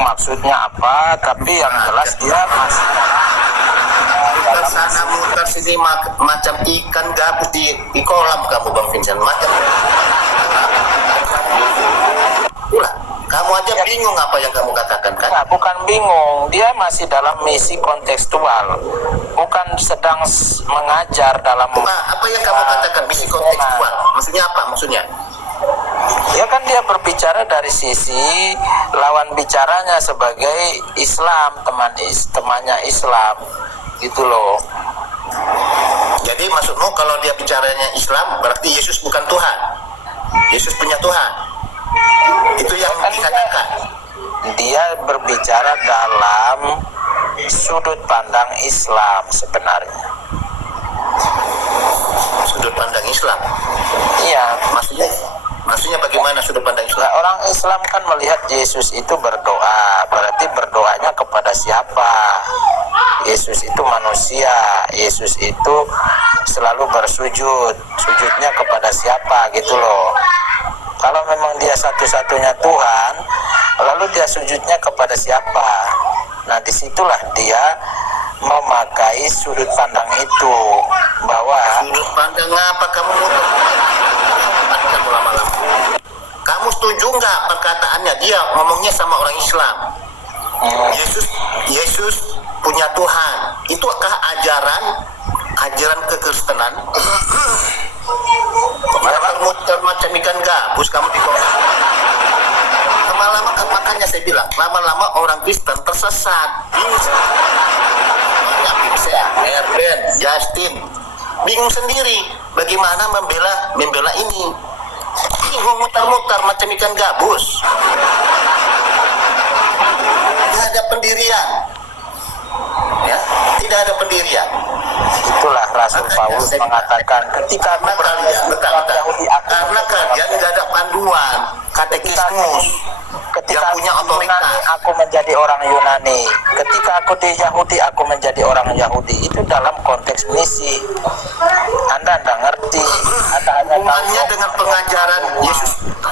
maksudnya apa, tapi yang jelas dia masih muter sana muter sini macam ikan gabus di kolam kamu Bang Vincent, macam ulah kamu aja bingung apa yang kamu katakan kan? Nah, bukan bingung, dia masih dalam misi kontekstual, bukan sedang mengajar dalam. Bukan, apa yang kamu katakan misi kontekstual? Maksudnya apa? Maksudnya? Ya kan dia berbicara dari sisi lawan bicaranya sebagai Islam, temannya Islam, gitu loh. Jadi maksudmu kalau dia bicaranya Islam berarti Yesus bukan Tuhan, Yesus punya Tuhan, itu yang dikatakan. Dia berbicara dalam sudut pandang Islam sebenarnya. Sudut pandang Islam? Iya. Maksudnya bagaimana sudut pandang Islam? Nah, orang Islam kan melihat Yesus itu berdoa, berarti berdoanya kepada siapa? Yesus itu manusia, Yesus itu selalu bersujud, sujudnya kepada siapa gitu loh. Kalau memang dia satu-satunya Tuhan, lalu dia sujudnya kepada siapa? Nah, disitulah dia memakai sudut pandang itu, bahwa sudut pandang apa kamu lama-lama? Kamu setuju nggak perkataannya? Dia ngomongnya sama orang Islam. Yesus punya Tuhan. Itukah ajaran kekristenan? Muter macam ikan gabus kamu di kolam. Lama-lama makanya saya bilang, lama-lama orang Kristen tersesat. Erben, Justin bingung sendiri bagaimana membela ini. Bingung mutar-mutar macam ikan gabus. Tidak ada pendirian. Ya, tidak ada pendirian. Itulah Rasul Paulus mengatakan ketika karena kalian nggak ada panduan katekismus ketika yang punya otoritas. Yunani, aku menjadi orang Yunani. Ketika aku di Yahudi, aku menjadi orang Yahudi. Itu dalam konteks misi. Anda ngerti? Hubungannya dengan pengajaran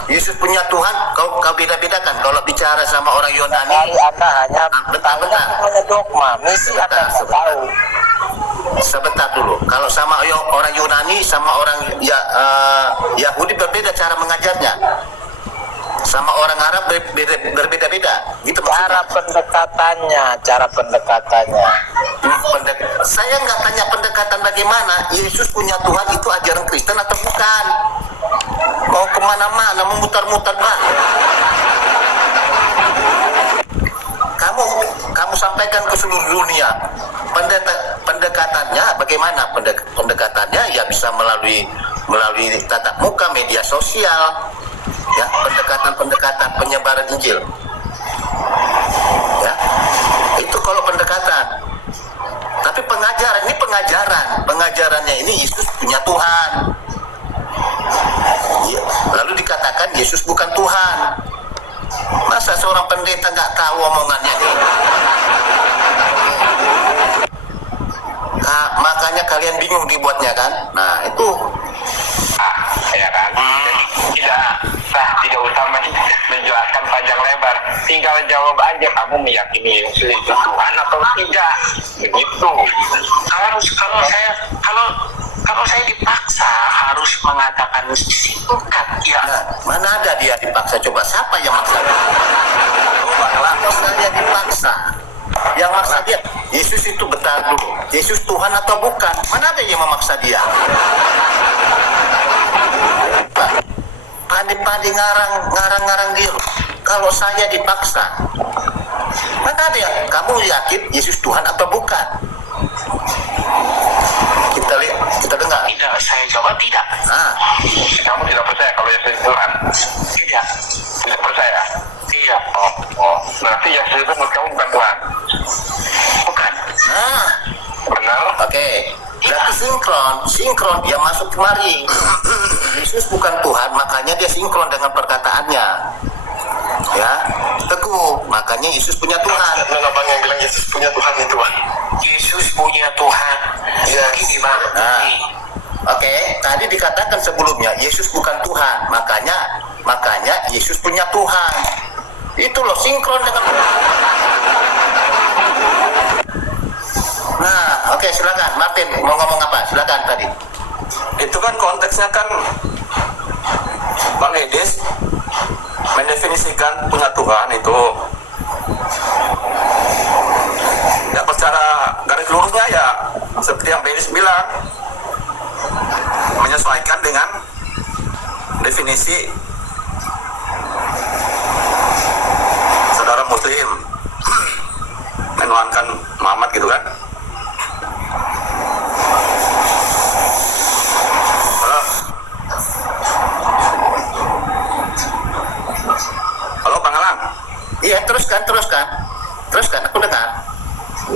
Yesus punya Tuhan, kau beda-bedakan. Kalau bicara sama orang Yunani, Anda hanya hanya dogma, misi Anda nggak tahu. Sebentar dulu. Kalau sama orang Yunani sama orang Yahudi berbeda cara mengajarnya. Sama orang Arab berbeda-beda. Gitu cara pendekatannya. Saya nggak tanya pendekatan bagaimana. Yesus punya Tuhan itu ajaran Kristen atau bukan? Mau kemana-mana, memutar-mutar banget. Kamu sampaikan ke seluruh dunia. Pendekatannya bagaimana? Pendekatannya ya bisa melalui tatap muka, media sosial, ya, pendekatan penyebaran Injil. Ya, itu kalau pendekatan. Tapi pengajarannya ini Yesus punya Tuhan. Ya, lalu dikatakan Yesus bukan Tuhan. Masa seorang pendeta nggak tahu omongannya ini? Makanya kalian bingung dibuatnya kan? Nah itu. Ya kan? Tidak usah menjelaskan panjang lebar. Tinggal jawab aja, kamu meyakini Yesus itu Tuhan atau tidak? Begitu. Kalau saya dipaksa harus mengatakan bukan, ya. Nah, mana ada dia dipaksa? Coba siapa yang maksa? Kalau saya dipaksa, yang maksa dia Yesus itu, bentar dulu, Yesus Tuhan atau bukan? Mana ada yang memaksa dia? Padi-padi ngarang dia. Kalau saya dipaksa, mana ada yang kamu yakin Yesus Tuhan atau bukan? Kita dengar. Tidak, saya jawab tidak. Kamu tidak percaya kalau Yesus Tuhan? Tidak percaya? Tidak. Oh, berarti Yesus itu menurut kamu bukan Tuhan? Bukan. Benar. Oke. Berarti sinkron dia masuk kemari. Yesus bukan Tuhan, makanya dia sinkron dengan perkataannya. Ya, teguh. Makanya Yesus punya Tuhan. Kenapa yang bilang Yesus punya Tuhan itu, Bang? Yesus punya Tuhan. Ini, Bang. Oke, tadi dikatakan sebelumnya Yesus bukan Tuhan, makanya Yesus punya Tuhan. Itu loh, sinkron dengan Martin mau ngomong apa? Silakan tadi. Itu kan konteksnya kan Bang Edis mendefinisikan punya Tuhan itu ya secara garis lurusnya ya seperti yang Bang Edis bilang, menyesuaikan dengan definisi saudara muslim menuhankan Muhammad gitu kan. Halo Bang Alang. Iya, teruskan, aku dengar.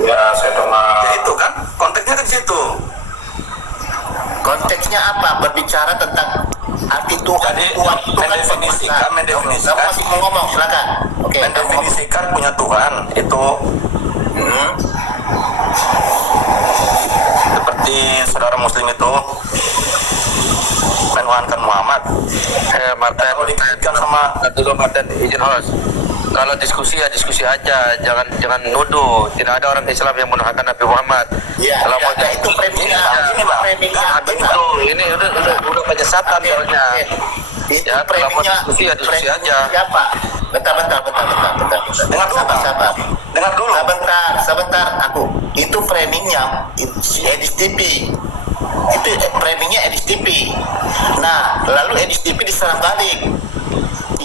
Ya, saya dengar. Ya itu kan konteksnya kan situ. Konteksnya apa? Berbicara tentang arti Tuhan. Jadi Tuhan itu kan mendefinisikan Kamu masih mau ngomong, silakan. Oke, mendefinisikan punya Tuhan itu seperti saudara muslim itu menuhankan Muhammad. Martin, Kalau dikaitkan sama dulu Martin, izin host. Kalau diskusi ya diskusi aja, jangan nuduh. Tidak ada orang Islam yang menuhankan Nabi Muhammad. Iya, Kalau mau ya, itu preminya. ini Bang. itu, ini udah penyesatan soalnya. Itu Ya, kalau mau preminya. diskusi ya diskusi aja. Siapa? Bentar. Dengar dulu, Bang. Sabar. Dengar dulu. Sebentar, aku. Itu framingnya si Edis TV. Itu framingnya Edis TV. Nah, lalu Edis TV diserang balik.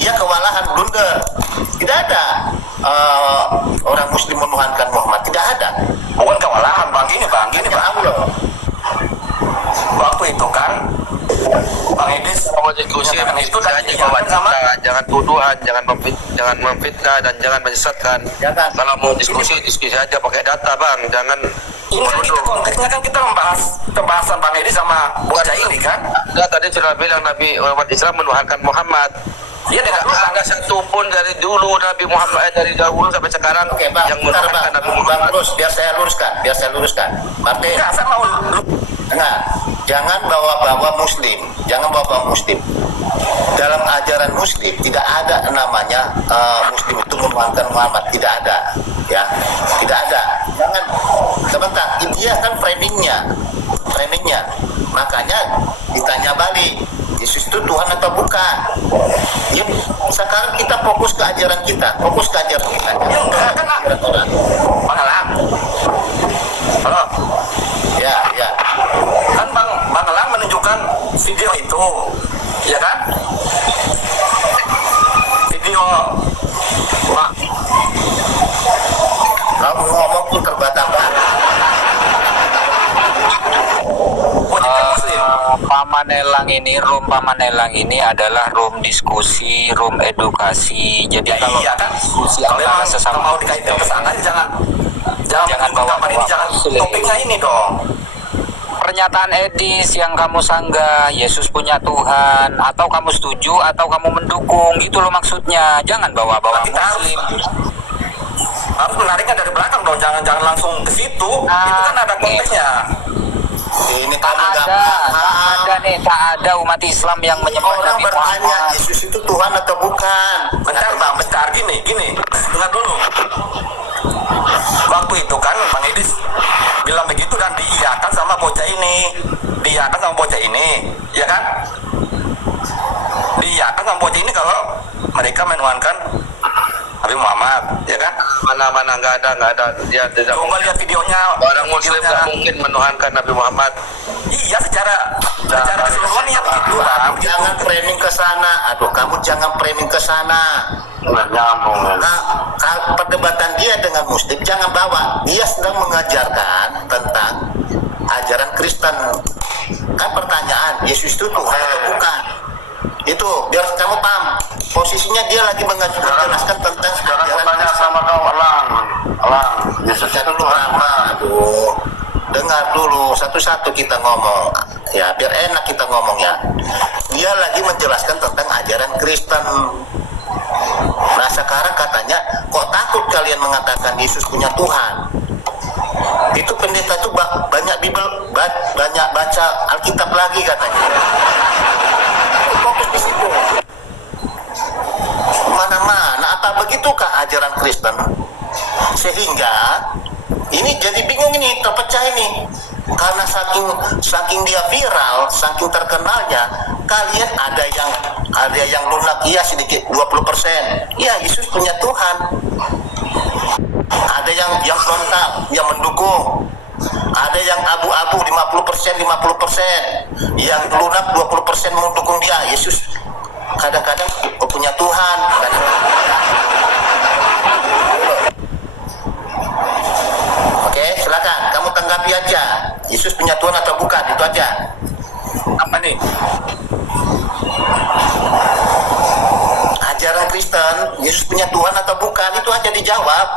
Dia kewalahan, blunder. Tidak ada orang muslim menuhankan Muhammad. Tidak ada. Bukan kewalahan Bang, gini Bang. Allah. Waktu itu kan Bang Edis Kalau diskusi menyatakan itu aja diiyakan bahwa sama jangan tuduhan, jangan memfitnah dan jangan menyesatkan. Jangan. Kalau mau diskusi aja pakai data Bang, jangan ini kan kita konteksnya kan kita membahas kebahasan Bang Edis sama bocah ini kan. Enggak, tadi sudah bilang Nabi umat Islam menuhankan Muhammad. Iya, dengan Ada satu pun dari dulu Nabi Muhammad dari dahulu sampai sekarang Oke, Bang. yang Bentar, menuhankan Nabi Bang. Muhammad. Terus biar saya luruskan. Martin. enggak, saya mau Dengar, jangan bawa-bawa muslim, dalam ajaran muslim tidak ada namanya muslim itu menuhankan Muhammad, tidak ada, ya, tidak ada. Jangan, sebentar, India kan framingnya, makanya ditanya balik, Yesus itu Tuhan atau bukan? Ya, sekarang kita fokus ke ajaran kita, enggak kan Bang Alang. Halo. ya. Kan Bang Alang menunjukkan video itu, ya kan? Video Pak. Kamu ngomong pun terbata-bata. Muslim. Room Pamanelang ini adalah room diskusi, room edukasi. Jadi Ya kalau iya kan. diskusi Kalau antara memang sesama mau dikaitkan ke sana jangan bawa ini, jangan muslim. topiknya ini dong. pernyataan Edis yang kamu sanggah, Yesus punya Tuhan, atau kamu setuju atau kamu mendukung, gitu loh maksudnya. Jangan bawa-bawa Kita muslim. harus menariknya dari belakang dong, jangan langsung ke situ. Itu kan ada konteksnya. Ini Tak kamu nggak ada, paham. tak ada umat Islam yang menyembah Orang Nabi bertanya Muhammad. Yesus itu Tuhan atau bukan? Bentar, gini, dengar dulu. Waktu itu kan Bang Edis bilang begitu dan diiyakan sama bocah ini, ya kan? Diiyakan sama bocah ini kalau mereka menuhankan Nabi Muhammad, ya kan? Mana nggak ada. Dia tidak Coba lihat videonya. orang Muslim nggak mungkin menuhankan Nabi Muhammad. Iya, secara keseluruhan ya begitu, Bang. Jangan framing ke sana. Kamu jangan framing ke sana. Nggak nyambung. Nah, perdebatan dia dengan Muslim jangan bawa. Dia sedang mengajarkan tentang ajaran Kristen. Kan pertanyaan, Yesus itu Tuhan atau bukan? Itu biar kamu paham. Posisinya dia lagi menjelaskan tentang Sekarang aku ajaran tanya Kristen. sama kau, Elang, Yesus itu Tuhan. Aduh, dengar dulu satu-satu kita ngomong ya, biar enak kita ngomongnya. Dia lagi menjelaskan tentang ajaran Kristen. Nah sekarang katanya, kok takut kalian mengatakan Yesus punya Tuhan? Itu pendeta itu banyak banyak baca Alkitab lagi katanya. Fokus di situ. Mana-mana apa begitukah ajaran Kristen? Sehingga ini jadi bingung ini, terpecah ini. karena saking dia viral, saking terkenalnya, kalian ada yang lunak, iya sedikit 20%. Ya, Yesus punya Tuhan. Ada yang frontal, yang mendukung. Ada yang abu-abu 50%, yang lunak 20% mendukung dia. Yesus kadang-kadang punya Tuhan. Oke, silakan kamu tanggapi aja. Yesus punya Tuhan atau bukan, itu aja. Apa nih? Ajaran Kristen, Yesus punya Tuhan atau bukan, itu aja dijawab.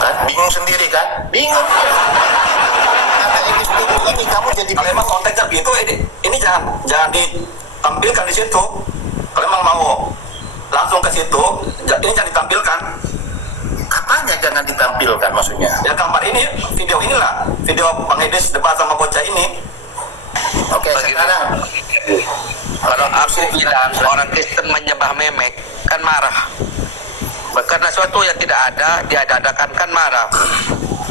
Kan bingung sendiri kan? Bingung. Karena ini kamu jadi Kalau emang konteksnya begitu, ini jangan ditampilkan di situ. Kalau emang mau langsung ke situ, ini jangan ditampilkan. apanya jangan ditampilkan maksudnya? Ya gambar ini, video inilah, video Bang Edis debat sama bocah ini. Oke, sekarang Kalau aku bilang orang Kristen menyembah memek, kan marah. Karena sesuatu yang tidak ada, diadakan kan marah.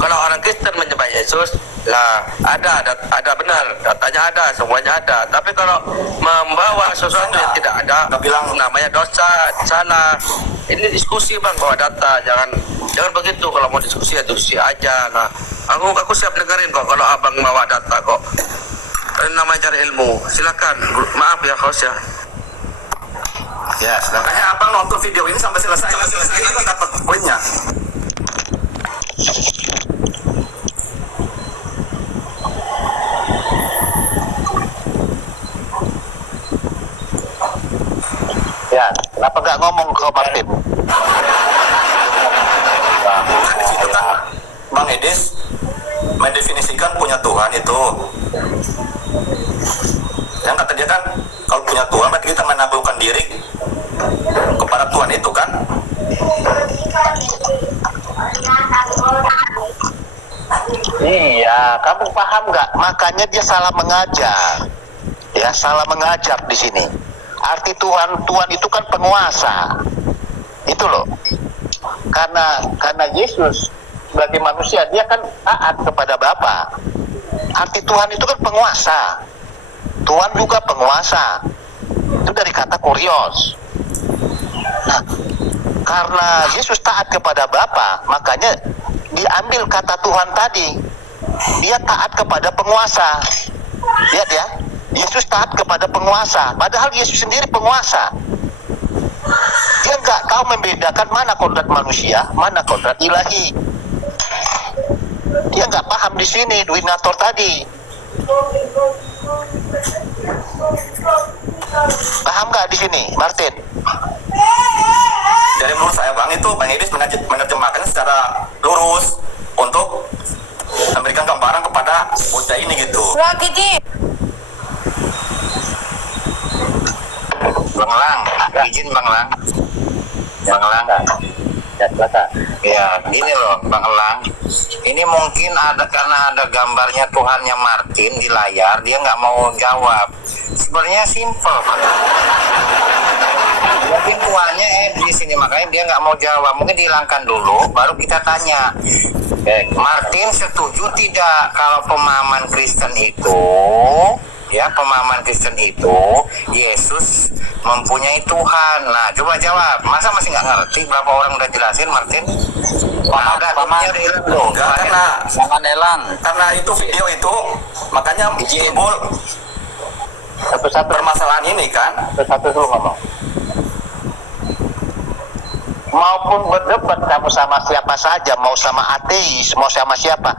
Kalau orang Kristen menyembah Yesus, lah ada benar, datanya ada, semuanya ada. Tapi kalau membawa sesuatu yang tidak ada, bilang namanya dosa, salah. Ini diskusi bang, bawa data, jangan begitu. Kalau mau diskusi ya diskusi aja. Nah, aku siap dengerin kok kalau abang bawa data kok. Ini namanya cari ilmu. Silakan. Maaf ya host ya. ya silakan. makanya abang nonton video ini sampai selesai. Kita dapat poinnya. Ya, kenapa nggak ngomong ke Martin? Nah, di situ kan Bang Edis mendefinisikan punya Tuhan itu. Yang kata dia kan, kalau punya Tuhan berarti kita menaklukkan diri kepada Tuhan itu kan. Iya, kamu paham nggak? Makanya dia salah mengajar. Ya, salah mengajar di sini. Arti Tuhan itu kan penguasa. Itu loh. Karena Yesus sebagai manusia dia kan taat kepada Bapa. Arti Tuhan itu kan penguasa. Tuhan juga penguasa. Itu dari kata kurios. Nah, karena Yesus taat kepada Bapa, makanya diambil kata Tuhan tadi. Dia taat kepada penguasa. Lihat ya, Yesus taat kepada penguasa, padahal Yesus sendiri penguasa. Dia nggak tahu membedakan mana kodrat manusia, mana kodrat ilahi. Dia nggak paham di sini, Dwinator tadi. Paham nggak di sini, Martin? Jadi menurut saya Bang, itu Bang Edis menerjemahkan secara lurus untuk memberikan gambaran kepada bocah ini gitu. Bang Lang, izin Bang Lang. Bang Lang. Ya, gini loh Bang Lang. Ini mungkin karena ada gambarnya Tuhannya Martin di layar, dia nggak mau jawab. Sebenarnya simple, Bang. Mungkin Tuhannya di sini, makanya dia nggak mau jawab. Mungkin dihilangkan dulu, baru kita tanya. Martin setuju tidak kalau pemahaman Kristen itu, ya pemahaman Kristen itu Yesus mempunyai Tuhan? Nah, coba jawab. Masa masih nggak ngerti? Berapa orang udah jelasin, Martin? Paman Karena itu video itu, makanya timbul Satu-satu permasalahan ini kan. dulu ngomong. Maupun berdebat kamu sama siapa saja, mau sama ateis, mau sama siapa,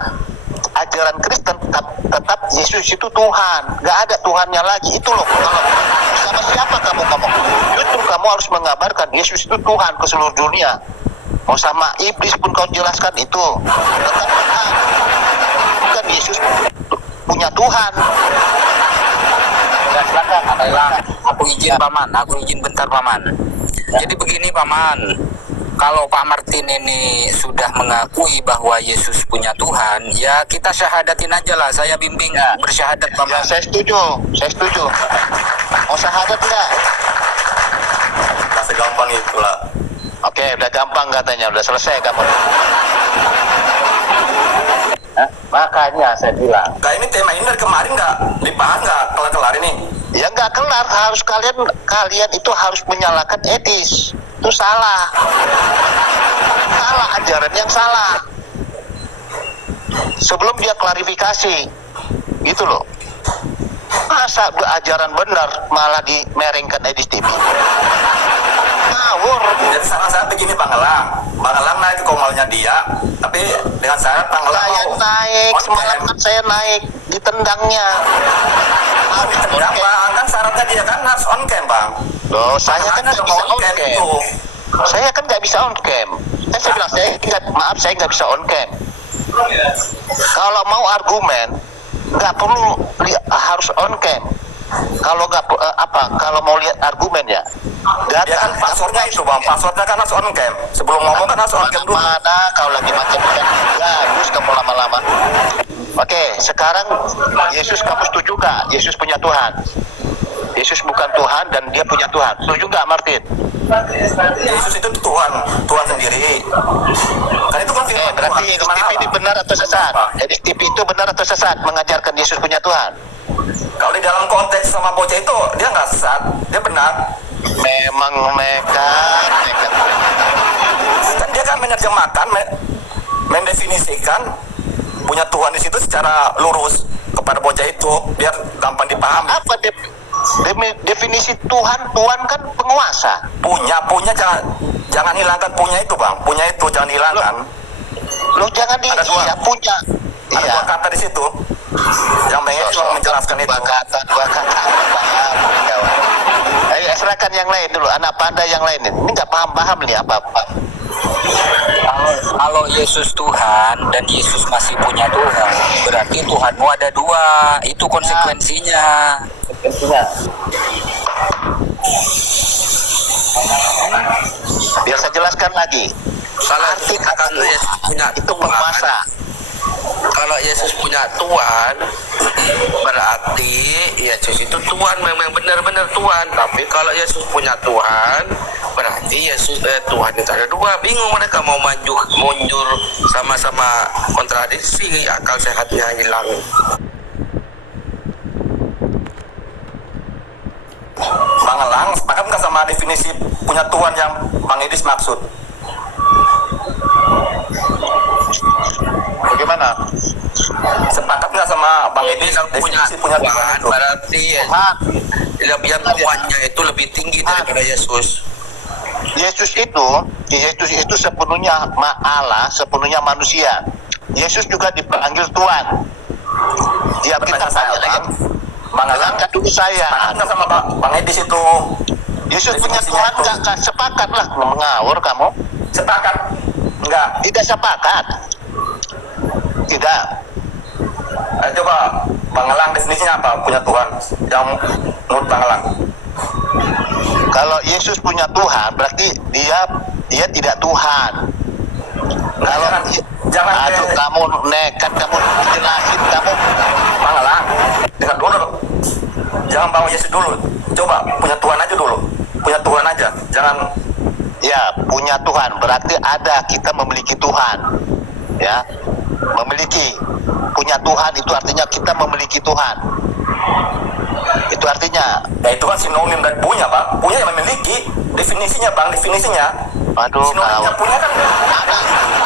ajaran Kristen tetap Yesus itu Tuhan, nggak ada Tuhannya lagi. Itu loh, kalau sama siapa kamu ngomong, justru kamu harus mengabarkan Yesus itu Tuhan ke seluruh dunia. Mau sama iblis pun kau jelaskan itu tetap Tuhan, bukan Yesus punya Tuhan. Ya, silakan. Aku izin bentar Paman. Jadi begini Paman, kalau Pak Martin ini sudah mengakui bahwa Yesus punya Tuhan, ya kita syahadatin aja lah. Saya bimbing bersyahadat Paman. Ya, saya setuju. Mau syahadat nggak? Masih gampang itulah. Oke, udah gampang katanya, udah selesai kamu. Makanya saya bilang. Kayak ini tema ini dari kemarin nggak dibahas, nggak kelar-kelar ini. Ya nggak kelar, harus kalian itu harus menyalahkan etis. Itu salah. Salah, ajaran yang salah. Sebelum dia klarifikasi. Gitu loh. Masa ajaran benar malah dimerengkan Edis TV? Ngawur. Jadi saran-saran begini Bang Elang. Bang Elang naik ke komalnya dia, tapi dengan syarat Bang Elang Saya mau naik, on semalam cam. kan saya naik, ditendangnya. Ditendang Bang, kan syaratnya dia kan harus on cam Bang. Loh, saya kan Makanya nggak mau bisa on cam cam. itu. Saya kan nggak bisa on cam. Saya bilang saya nggak bisa on cam. Kalau mau argumen, nggak perlu harus on cam. Kalau nggak kalau mau lihat argumen ya, Dia kan passwordnya itu Bang, passwordnya kan harus on cam. Sebelum ngomong kan harus on cam dulu. Mana kau lagi macam-macam bagus kamu lama-lama. Oke, sekarang Yesus, kamu setuju gak Yesus punya Tuhan? Yesus bukan Tuhan dan dia punya Tuhan. Setuju gak Martin? Yesus itu Tuhan sendiri. Kan itu kan firman Berarti Tuhan. Edis Firman TV ini Allah. benar atau sesat? Edis TV itu benar atau sesat mengajarkan Yesus punya Tuhan? Kalau di dalam konteks sama bocah itu dia nggak sesat, dia benar. Memang nekat. Kan dia kan menerjemahkan, mendefinisikan punya Tuhan di situ secara lurus kepada bocah itu biar gampang dipahami. Apa definisi Tuhan? Tuhan kan penguasa. Punya jangan hilangkan punya itu Bang, punya itu jangan hilangkan. Lo jangan Ada dua. iya punya. Ada Iya. dua kata di situ yang pengen cuma menjelaskan itu. Dua kata. Ayo serahkan yang lain dulu, anak panda yang lain ini nggak paham nih apa-apa. Kalau Yesus Tuhan dan Yesus masih punya Tuhan, berarti Tuhanmu ada dua. Itu konsekuensinya. Biar saya jelaskan lagi. Kalau Arti kata katakan Tuhan Yesus punya itu Tuhan, penguasa. kalau Yesus punya Tuhan, berarti Yesus itu Tuhan, memang benar-benar Tuhan. Tapi kalau Yesus punya Tuhan, berarti Tuhan itu ada dua. Bingung mereka mau mundur, sama-sama kontradiksi, akal sehatnya hilang. Bang Elang sepakat nggak sama definisi punya Tuhan yang Bang Edis maksud? Bagaimana? Sepakat nggak sama Bang Edis Yang punya definisi punya Tuhan Tuhan itu? berarti yang Tuhannya itu lebih tinggi daripada Yesus. Yesus itu sepenuhnya Allah, sepenuhnya manusia. Yesus juga dipanggil Tuhan. Di Alkitab Pertanyaan saya, ada Bang. Bang Elang Dengarkan dulu saya. sepakat nggak sama Bang Edis itu? Yesus punya definisinya Tuhan itu? nggak sepakat lah, mengawur kamu. Sepakat? Enggak. Tidak sepakat. Tidak. Coba Bang Elang definisinya apa punya Tuhan yang menurut Bang Elang? Kalau Yesus punya Tuhan berarti dia tidak Tuhan. Kalau jangan aduh kamu nekat, kamu jelasin kamu. Bang Elang, dengar dulu. Jangan bawa Yesus dulu. Coba punya Tuhan aja dulu. Punya Tuhan aja. Jangan Ya, punya Tuhan berarti ada, kita memiliki Tuhan. Ya. Memiliki. Punya Tuhan itu artinya kita memiliki Tuhan. Itu artinya. ya itu kan sinonim dan punya Bang. Punya yang memiliki. Definisinya Bang, definisinya. Aduh, Sinonimnya punya kan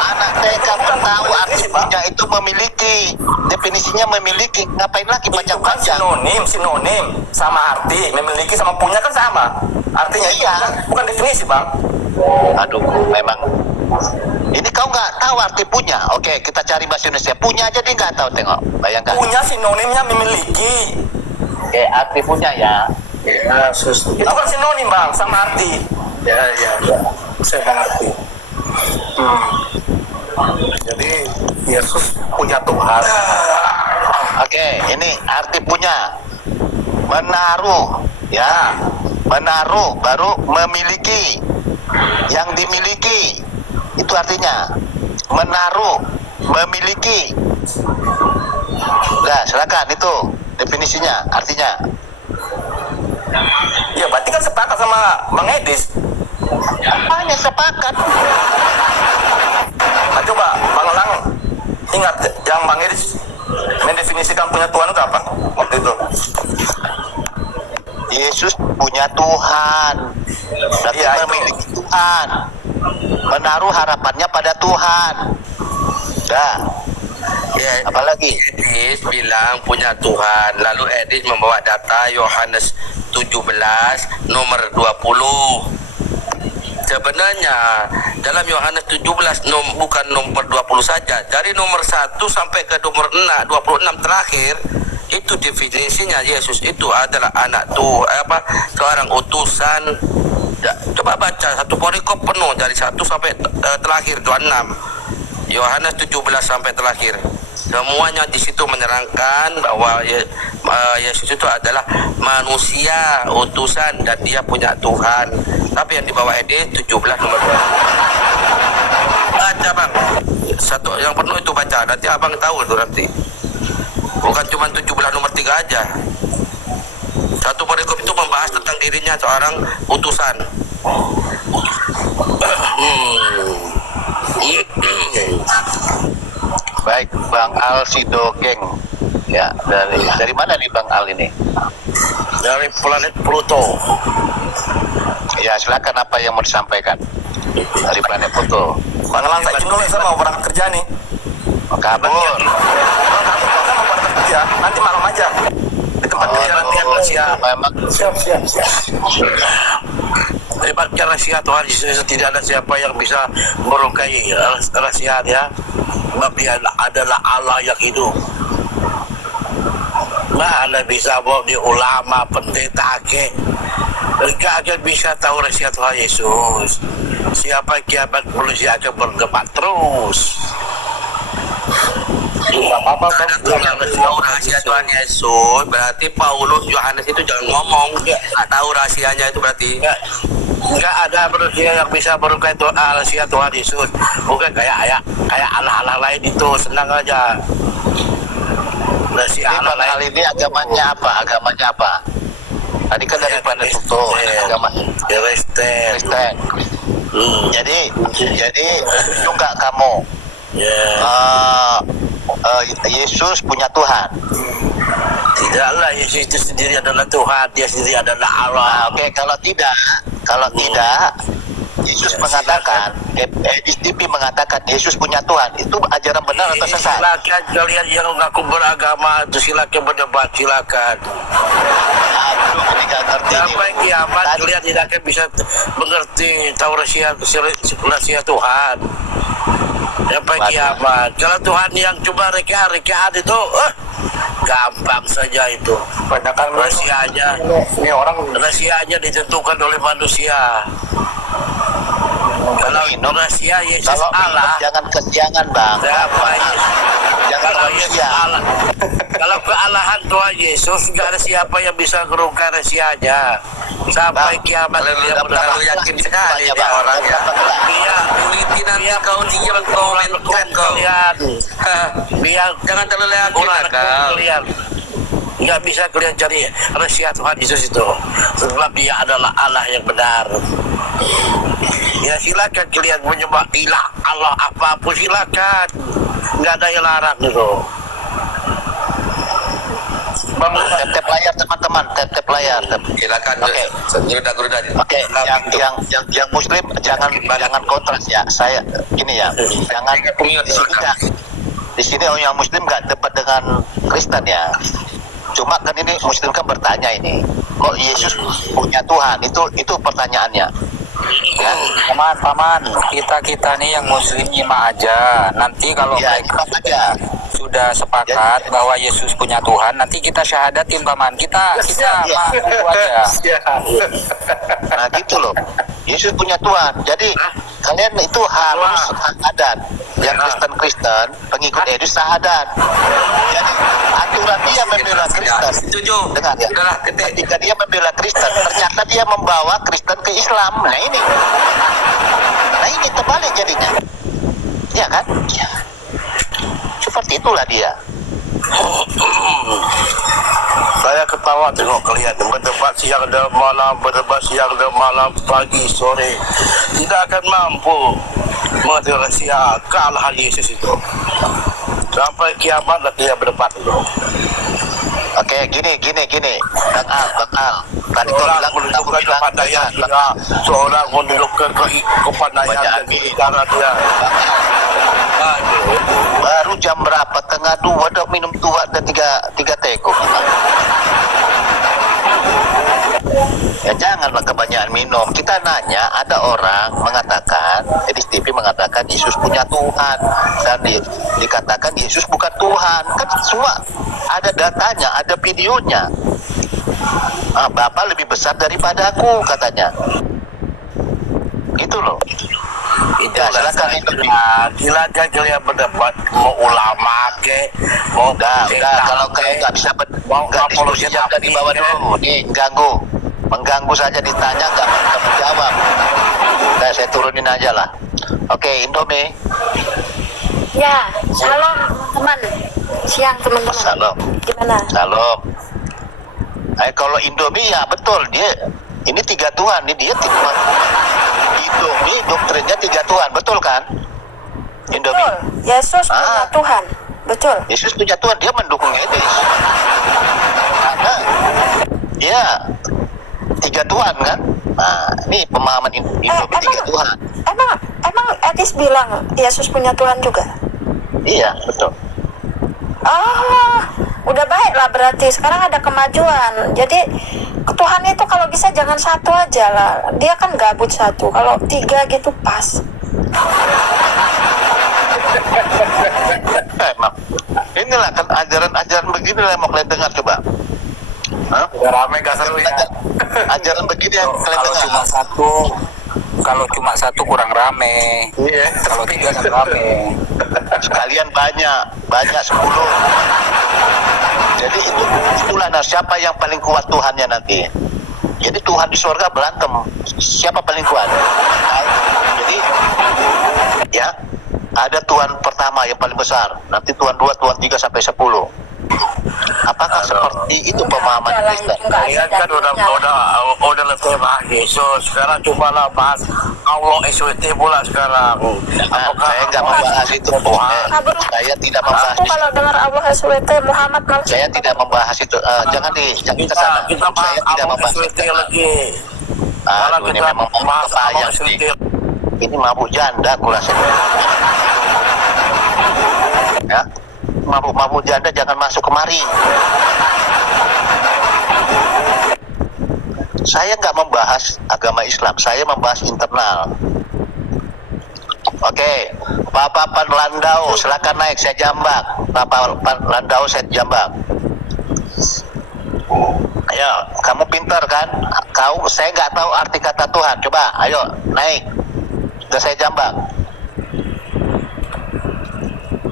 anak TK pun tahu arti punya itu memiliki. Definisinya memiliki. Ngapain lagi itu kan panjang-panjang? sinonim sama arti. Memiliki sama punya kan sama. Artinya Iya. bukan definisi Bang. Aduh, memang. Ini kau nggak tahu arti punya. Oke, kita cari bahasa Indonesia. Punya aja dia nggak tahu, tengok. Bayangkan. Punya sinonimnya memiliki. Oke, arti punya ya. Ya, Yesus. Itu kan sinonim Bang sama arti. Ya. Saya mengerti. Jadi Yesus punya Tuhan. Oke, ini arti punya. Menaruh, ya. Menaruh baru memiliki. Yang dimiliki. Itu artinya. Menaruh, memiliki. Nah, silakan itu definisinya, artinya. Ya berarti kan sepakat sama Bang Edis. Hanya sepakat. Nah, coba Bang Elang ingat yang Bang Iris mendefinisikan punya Tuhan itu apa waktu itu? Yesus punya Tuhan, berarti Iya, itu. memiliki Tuhan, menaruh harapannya pada Tuhan. Dah, Ya, apalagi? Edis bilang punya Tuhan. Lalu Edis membawa data Yohanes 17 nomor 20. Sebenarnya dalam Yohanes 17 bukan nomor 20 saja. Dari nomor 1 sampai ke nomor 26 terakhir itu definisinya Yesus itu adalah anak seorang utusan. Coba baca satu perikop penuh dari 1 sampai terakhir 26. Yohanes 17 sampai terakhir. Semuanya di situ menerangkan bahwa Yesus itu adalah manusia utusan dan dia punya Tuhan. Tapi yang dibawa Edis 17 nomor 2. Baca bang, satu yang penuh itu baca. Nanti abang tahu itu nanti. Bukan cuma 17 nomor 3 aja. Satu perikop itu membahas tentang dirinya seorang utusan. Baik, Bang Al Sidogeng. Ya, dari mana nih Bang Al ini? Dari planet Pluto. Ya, silakan apa yang mau disampaikan dari planet Pluto. Bang Elang, saya izin dulu, saya mau berangkat kerja nih. Kabur. Bang, saya mau berangkat kerja, nanti malam aja di tempat kerja latihan rahasia. Memang Siap. Hebatnya rahasia Tuhan Yesus, tidak ada siapa yang bisa merungkai rahasia dia. Sebab dia adalah Allah yang hidup. Mana bisa bawa di ulama, pendeta, mereka akan bisa tahu rahasia Tuhan Yesus. Siapa kiamat manusia akan berdebat terus. Tahu rahasia Tuhan Yesus berarti Paulus, Yohanes itu jangan ngomong. Nggak tahu rahasianya itu berarti. Enggak ada manusia yang bisa berungkai rahasia Tuhan Yesus. Bukan kayak Allah lain itu, senang aja. Rahasia Allah Bang Al lain. ini agamanya apa? Tadi kan dari planet Pluto, agama Kristen. Kristen. Jadi setuju nggak kamu? Yesus punya Tuhan. Tidaklah, Yesus itu sendiri adalah Tuhan, dia sendiri adalah Allah. Oke, kalau tidak, Yesus mengatakan, SDP mengatakan Yesus punya Tuhan. Itu ajaran benar atau sesat? Silakan kalian yang mengaku beragama itu silakan berdebat, silakan. Aduh, ini nggak ngerti nih. Sampai kiamat Tadi- kalian tidak akan bisa mengerti tahu rahasia Tuhan. Sampai Waduh. kiamat. Kalau Tuhan yang cuma reka-rekaan itu, gampang saja itu. Kebanyakan Rahasianya, ini orang rahasianya ditentukan oleh manusia. Kalau minum. rahasia Yesus Kalau Allah, jangan kesiangan, Bang. siapa Yesus? Jangan Kalau Yesus manusia. Allah, kalau kealahan Tuhan Yesus, nggak ada siapa yang bisa gerungkan rahasianya. Sampai Bang, kiamat dia terlalu yakin yakin sekali ya, dia Bang. orang ya. Dia Kuliti nanti kau diam komenkan kau. Dia jangan terlalu yakin kau. Kalian nggak bisa kalian cari rahasia Tuhan Yesus itu, sebab dia adalah Allah yang benar. Ya silakan kalian menyembah ilah Allah apapun, silakan, nggak ada yang larang itu. tap layar teman-teman, tap layar. Silakan. Oke. Geruda-geruda. Oke, yang Muslim jangan kontras ya. Saya gini ya, jangan di sini orang yang Muslim nggak debat dengan Kristen ya. Cuma kan ini Muslim kan bertanya ini, kok Yesus punya Tuhan? Itu pertanyaannya. Ya. Paman, kita nih yang Muslim nyimak aja. Nanti kalau Ya, mereka nyimak aja. sudah sepakat bahwa Yesus punya Tuhan, nanti kita syahadatin paman. Kita Ya. itu aja. Nah gitu loh, Yesus punya Tuhan. Jadi kalian itu harus syahadat. Yang Kristen pengikut Yesus syahadat. Jadi aturan dia membela Kristen. Setuju. Dengar ya. Udahlah, ketik. Ketika dia membela Kristen, ternyata dia membawa Kristen ke Islam. Nah ini terbalik jadinya. Ya kan? Ya. Seperti itulah dia. Saya ketawa tengok kalian berdebat siang dan malam, pagi, sore. Tidak akan mampu mengerti rahsia kealahan Yesus itu. Sampai kiamat lah dia berdebat itu. Oke, gini. Bang Al. Tadi kau Seorang bilang menunjukkan kepandaian dia. Seorang menunjukkan kepandaian cara dia. baru jam berapa? Tengah 2 udah minum tua dan 3 teko. Ya janganlah kebanyakan minum. Kita nanya, ada orang mengatakan, Edis TV mengatakan Yesus punya Tuhan, dan dikatakan Yesus bukan Tuhan. Kan semua ada datanya, ada videonya. Bapak lebih besar daripada aku, katanya. Gitu loh. Ya, silakan itu. Silakan kalian berdebat, mau ulama ke, mau Udah, kalau nggak bisa nggak diskusi jangan di bawah dulu. Nih mengganggu saja, ditanya nggak menjawab. Nah, saya turunin aja lah. Oke, Indomie. Ya, salam teman. Siang teman-teman. Salam. Gimana? Salam. Kalau Indomie ya betul, dia ini 3 Tuhan, ini dia Indomie doktrinnya 3 Tuhan, betul kan? Indomie. Betul. Yesus punya Tuhan. Betul. Yesus punya Tuhan, dia mendukung Edis. Karena dia 3 Tuhan kan? Nah, ini pemahaman Indomie 3 Tuhan. Emang Edis bilang Yesus punya Tuhan juga? Iya, betul. Udah baik lah berarti. Sekarang ada kemajuan. Jadi Tuhan itu kalau bisa jangan 1 aja lah. Dia kan gabut 1. Kalau 3 gitu pas. Emang inilah kan ajaran begini lah yang mau kalian dengar, coba. udah rame gak seru ya. Ajaran begini yang kalian Kalau dengar. cuma satu kurang rame. Iya. Kalau 3 kan rame. Sekalian banyak 10. Jadi itulah, nah, siapa yang paling kuat Tuhannya nanti. Jadi Tuhan di surga berantem, siapa paling kuat. Jadi ya, ada Tuhan pertama yang paling besar, nanti Tuhan 2, Tuhan 3 sampai 10. Apakah seperti itu pemahaman Kristen? Kalian kan udah letih bahas Yesus. Sekarang cobalah bahas Allah SWT pula sekarang. Saya nggak membahas itu. Saya tidak membahas Aku itu. kalau dengar Allah SWT Muhammad malah Saya tidak membahas itu. Jangan ke sana. Kita bahas Saya tidak Allah membahas SWT itu. lagi. Aduh, ini memang bahas Allah kepayang SWT. nih. Ini mabuk janda kurasa. Ya, mabuk janda jangan masuk kemari. Saya nggak membahas agama Islam, saya membahas internal. Oke, Bapak Panlandau, silakan naik, saya jambak. Bapak Panlandau, saya jambak. Ayo, kamu pintar kan? Saya nggak tahu arti kata Tuhan. Coba, ayo naik. Udah saya jambak.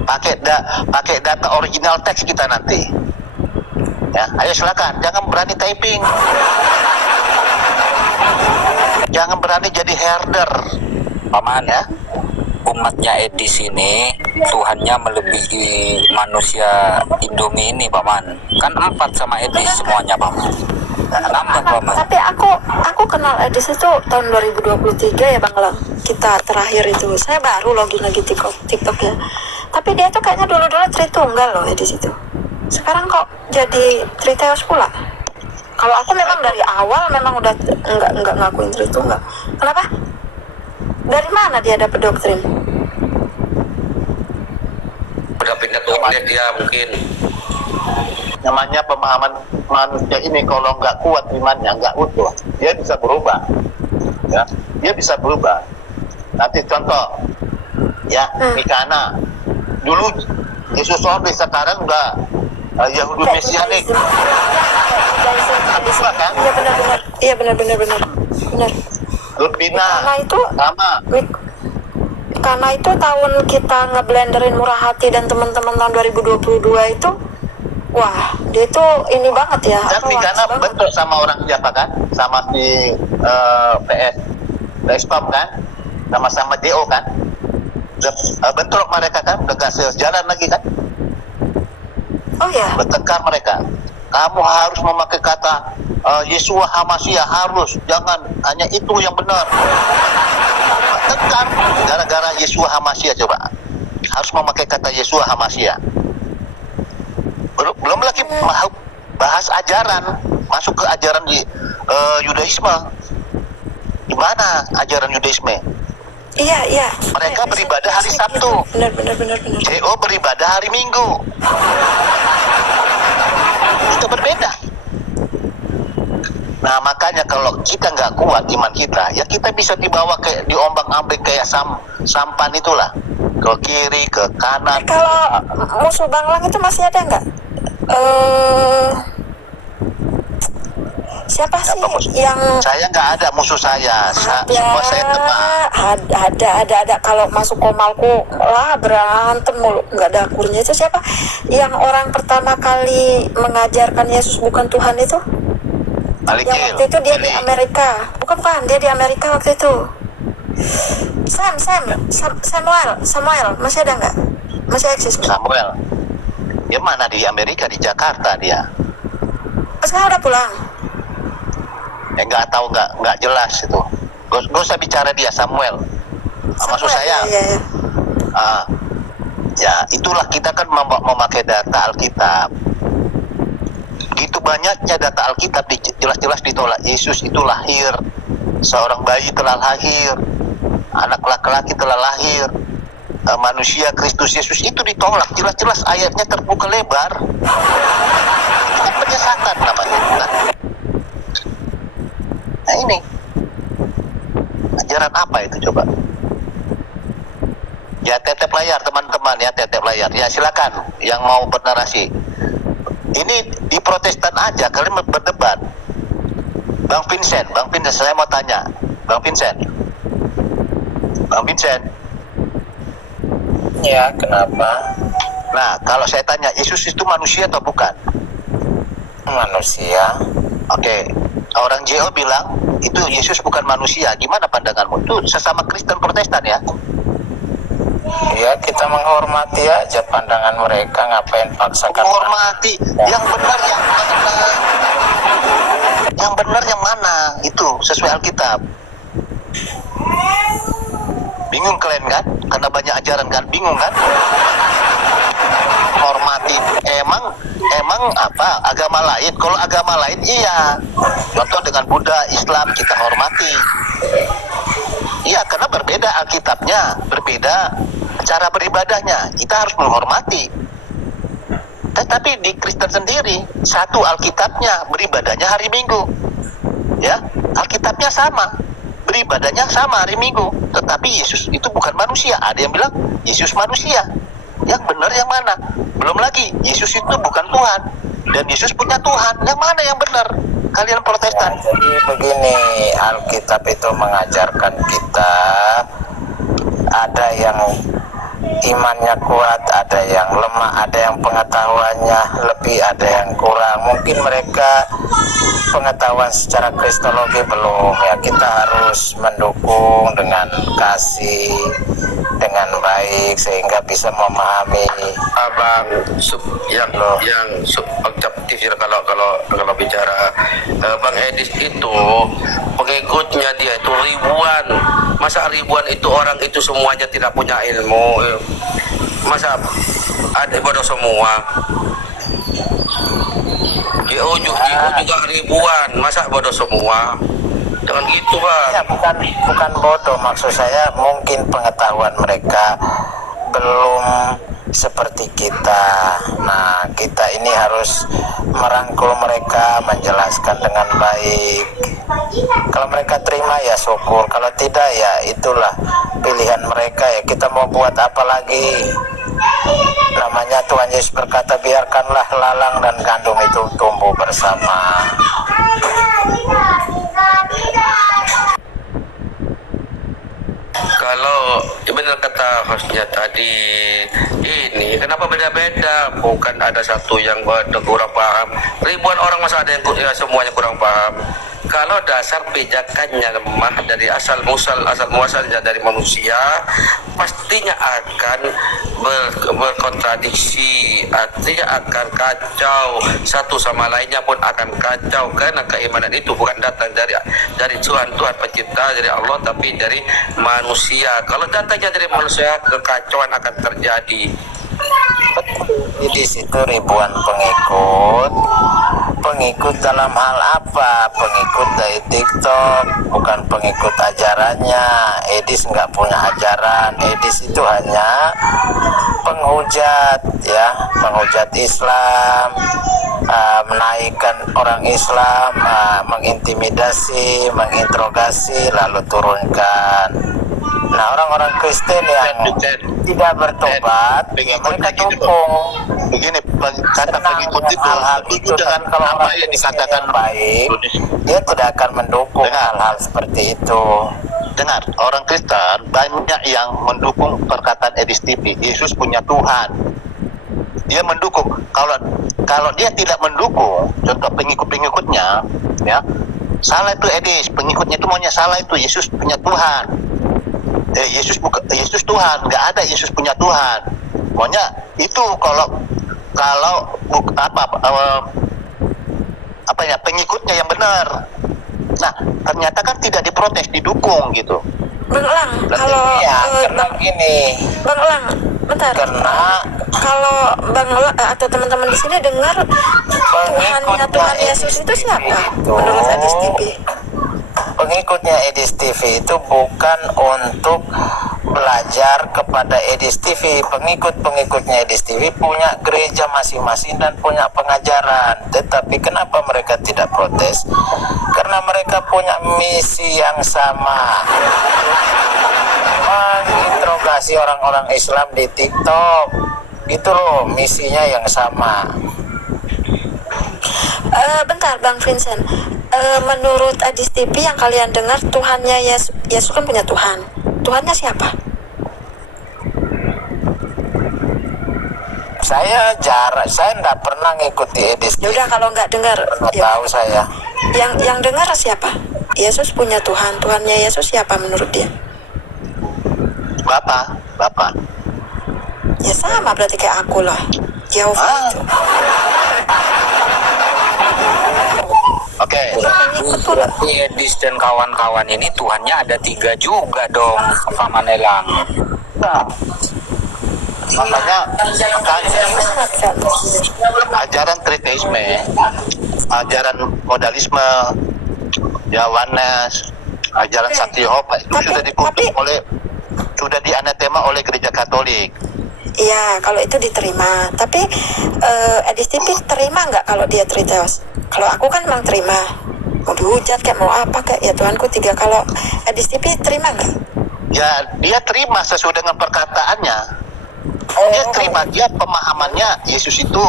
Pakai data original teks kita nanti. Ya, ayo silakan. Jangan berani typing. Jangan berani jadi herder. Paman, Ya. umatnya Edis ini Tuhannya melebihi manusia Indomie ini, Paman. Kan 4 sama Edis semuanya, Paman. Nambah, Paman. Tapi aku kenal Edis itu tahun 2023 ya Bang Lang. Kita terakhir itu. Saya baru login lagi TikTok ya. Tapi dia tuh kayaknya dulu Tritunggal loh Edis itu. Sekarang kok jadi Triteos pula? Kalau aku memang dari awal memang udah enggak ngakuin Tritunggal. Kenapa? Dari mana dia dapat doktrin? Udah pindah Tuhannya dia mungkin. Namanya pemahaman manusia ini kalau nggak kuat imannya, nggak utuh, dia bisa berubah. Ya, dia bisa berubah. Nanti contoh, ya, Mikana. Dulu Yesus Orde, sekarang udah Yahudi Mesianik. Kan? Iya benar. Lutbina, Karena itu tahun kita ngeblenderin Murah Hati dan teman-teman tahun 2022 itu, wah dia itu ini banget ya. dan Mikana bentrok sama orang siapa kan? Sama si PSPOM kan? Sama-sama DO kan? Bentrok mereka kan? Udah gak sejalan lagi kan? Oh ya. Bertengkar mereka. Kamu harus memakai kata Yeshua HaMashiach, harus, jangan hanya itu yang benar. Bertengkar gara-gara Yeshua HaMashiach, coba. Harus memakai kata Yeshua HaMashiach. belum lagi bahas ajaran, masuk ke ajaran di Yudaisme. Gimana ajaran Yudaisme? Iya. Mereka beribadah hari Sabtu. Benar. JO beribadah hari Minggu. Itu berbeda. Nah, makanya kalau kita nggak kuat iman kita, ya kita bisa dibawa kayak diombang-ambing kayak sampan itulah, ke kiri, ke kanan. Kalau musuh Banglang itu masih ada nggak? Siapa sih yang Saya nggak ada musuh saya. Semua saya teman. ada kalau masuk komalku lah berantem mulu, nggak ada akurnya. Itu siapa yang orang pertama kali mengajarkan Yesus bukan Tuhan itu? Yang waktu itu dia di Amerika. Bukan, dia di Amerika waktu itu. Samuel masih ada nggak? Masih eksis? Samuel. Dia mana di Amerika, di Jakarta dia. Sekarang udah pulang. Nggak tahu, nggak jelas itu. Gak usah bicara dia, Samuel. Maksud saya, iya. Ya itulah, kita kan memakai data Alkitab. Gitu banyaknya data Alkitab jelas-jelas ditolak. Yesus itu lahir, seorang bayi telah lahir, anak laki-laki telah lahir, manusia Kristus Yesus itu ditolak. Jelas-jelas ayatnya terbuka lebar. Itu kan penyesatan namanya. Nah ini ajaran apa itu coba? Ya tetep layar teman-teman, ya tetep layar. Ya silakan yang mau bernarasi. Ini di Protestan aja kalian berdebat. Bang Vincent, saya mau tanya, Bang Vincent. Ya, kenapa? Nah, kalau saya tanya, Yesus itu manusia atau bukan? Manusia. Oke. Orang JO bilang itu Yesus bukan manusia. Gimana pandanganmu? Itu sesama Kristen Protestan ya? Ya, kita menghormati aja pandangan mereka, ngapain paksakan. Menghormati. Yang benar yang mana? Yang benar yang mana? Itu sesuai Alkitab. Bingung kalian kan? Karena banyak ajaran kan? Bingung kan? Hormati. Emang apa? Agama lain. Kalau agama lain iya. Contoh dengan Buddha, Islam kita hormati. Iya, karena berbeda Alkitabnya, berbeda cara beribadahnya. Kita harus menghormati. Tetapi di Kristen sendiri, satu Alkitabnya, beribadahnya hari Minggu. Ya, Alkitabnya sama, beribadahnya sama hari Minggu. Tetapi Yesus itu bukan manusia. Ada yang bilang Yesus manusia. Yang benar yang mana? Belum lagi, Yesus itu bukan Tuhan. Dan Yesus punya Tuhan. Yang mana yang benar? Kalian Protestan. Ya, jadi begini, Alkitab itu mengajarkan kita, ada yang imannya kuat, ada yang lemah, ada yang pengetahuannya lebih, ada yang kurang. Mungkin mereka pengetahuan secara kristologi belum, ya kita harus mendukung dengan kasih, dengan baik, sehingga bisa memahami. Abang yang subjektif ya, kalau bicara Bang Edis itu pengikutnya dia itu ribuan. Masa ribuan itu orang itu semuanya tidak punya ilmu? Masa ada bodoh semua? JO juga ribuan, masa bodoh semua? Jangan gitu, Pak. Ya, bukan bodoh, maksud saya mungkin pengetahuan mereka belum seperti kita. Nah, kita ini harus merangkul mereka, menjelaskan dengan baik. Kalau mereka terima ya syukur, kalau tidak ya itulah pilihan mereka, ya kita mau buat apa lagi. Namanya Tuhan Yesus berkata, biarkanlah lalang dan gandum itu tumbuh bersama. Kalau benar kata hostnya tadi, ini kenapa beda-beda? Bukan ada satu yang kurang paham. Ribuan orang masa ada yang semuanya kurang paham. Kalau dasar pijakannya lemah dari asal muasalnya dari manusia, pastinya akan berkontradiksi, artinya akan kacau, satu sama lainnya pun akan kacau, karena keimanan itu bukan datang dari Tuhan pencipta, dari Allah, tapi dari manusia. Kalau datangnya dari manusia, kekacauan akan terjadi. Di situ ribuan pengikut. Pengikut dalam hal apa? Pengikut dari TikTok, bukan pengikut ajarannya. Edis nggak punya ajaran. Edis itu hanya penghujat, ya, penghujat Islam, menaikkan orang Islam, mengintimidasi, menginterogasi, lalu turunkan. Nah, orang-orang Kristen yang tidak bertobat, mereka dukung. Begini, kata pengikut itu setuju dengan kalau apa orang yang Kristen dikatakan baik, dia tidak akan mendukung hal-hal seperti itu. Dengar, orang Kristen banyak yang mendukung perkataan Edis TV. Yesus punya Tuhan. Dia mendukung. Kalau dia tidak mendukung, contoh pengikut-pengikutnya, ya, salah itu Edis. Pengikutnya itu maunya salah itu. Yesus punya Tuhan. Yesus Tuhan, nggak ada Yesus punya Tuhan. Maunya itu pengikutnya yang benar. Nah, ternyata kan tidak diprotes, didukung gitu. Bang Elang, kalau karena gini, Bang Elang, bentar. karena Kalau Bang Elang atau teman-teman di sini dengar Tuhannya Tuhan Yesus itu siapa? Menurut Edis TV. pengikutnya Edis TV itu bukan untuk belajar kepada Edis TV. Pengikutnya Edis TV punya gereja masing-masing dan punya pengajaran. Tetapi kenapa mereka tidak protes? Karena mereka punya misi yang sama, menginterogasi orang-orang Islam di TikTok. Itu loh misinya yang sama. Bentar Bang Vincent, menurut Edis TV yang kalian dengar Tuhannya Yesus kan punya Tuhan. Tuhannya siapa? Saya enggak pernah ngikuti Edis TV. Yaudah kalau nggak dengar, Nggak tahu saya. Yang dengar siapa? Yesus punya Tuhan. Tuhannya Yesus siapa menurut dia? Bapak. Ya sama berarti kayak aku lah. Yehova itu. Oke. Berarti Edis dan kawan-kawan ini Tuhannya ada 3 juga dong, Paman Elang. Makanya ajaran triteisme, ajaran modalisme, ya oneness, ajaran Sakti Yehova itu sudah dikutuk sudah dianatema oleh Gereja Katolik. Iya, kalau itu diterima. Tapi Edis TV terima nggak kalau dia triteos? Kalau aku kan memang terima. Mau dihujat kayak mau apa kayak ya Tuhanku 3. Kalau Edis TV terima nggak? Ya dia terima sesuai dengan perkataannya. Dia terima, dia pemahamannya Yesus itu,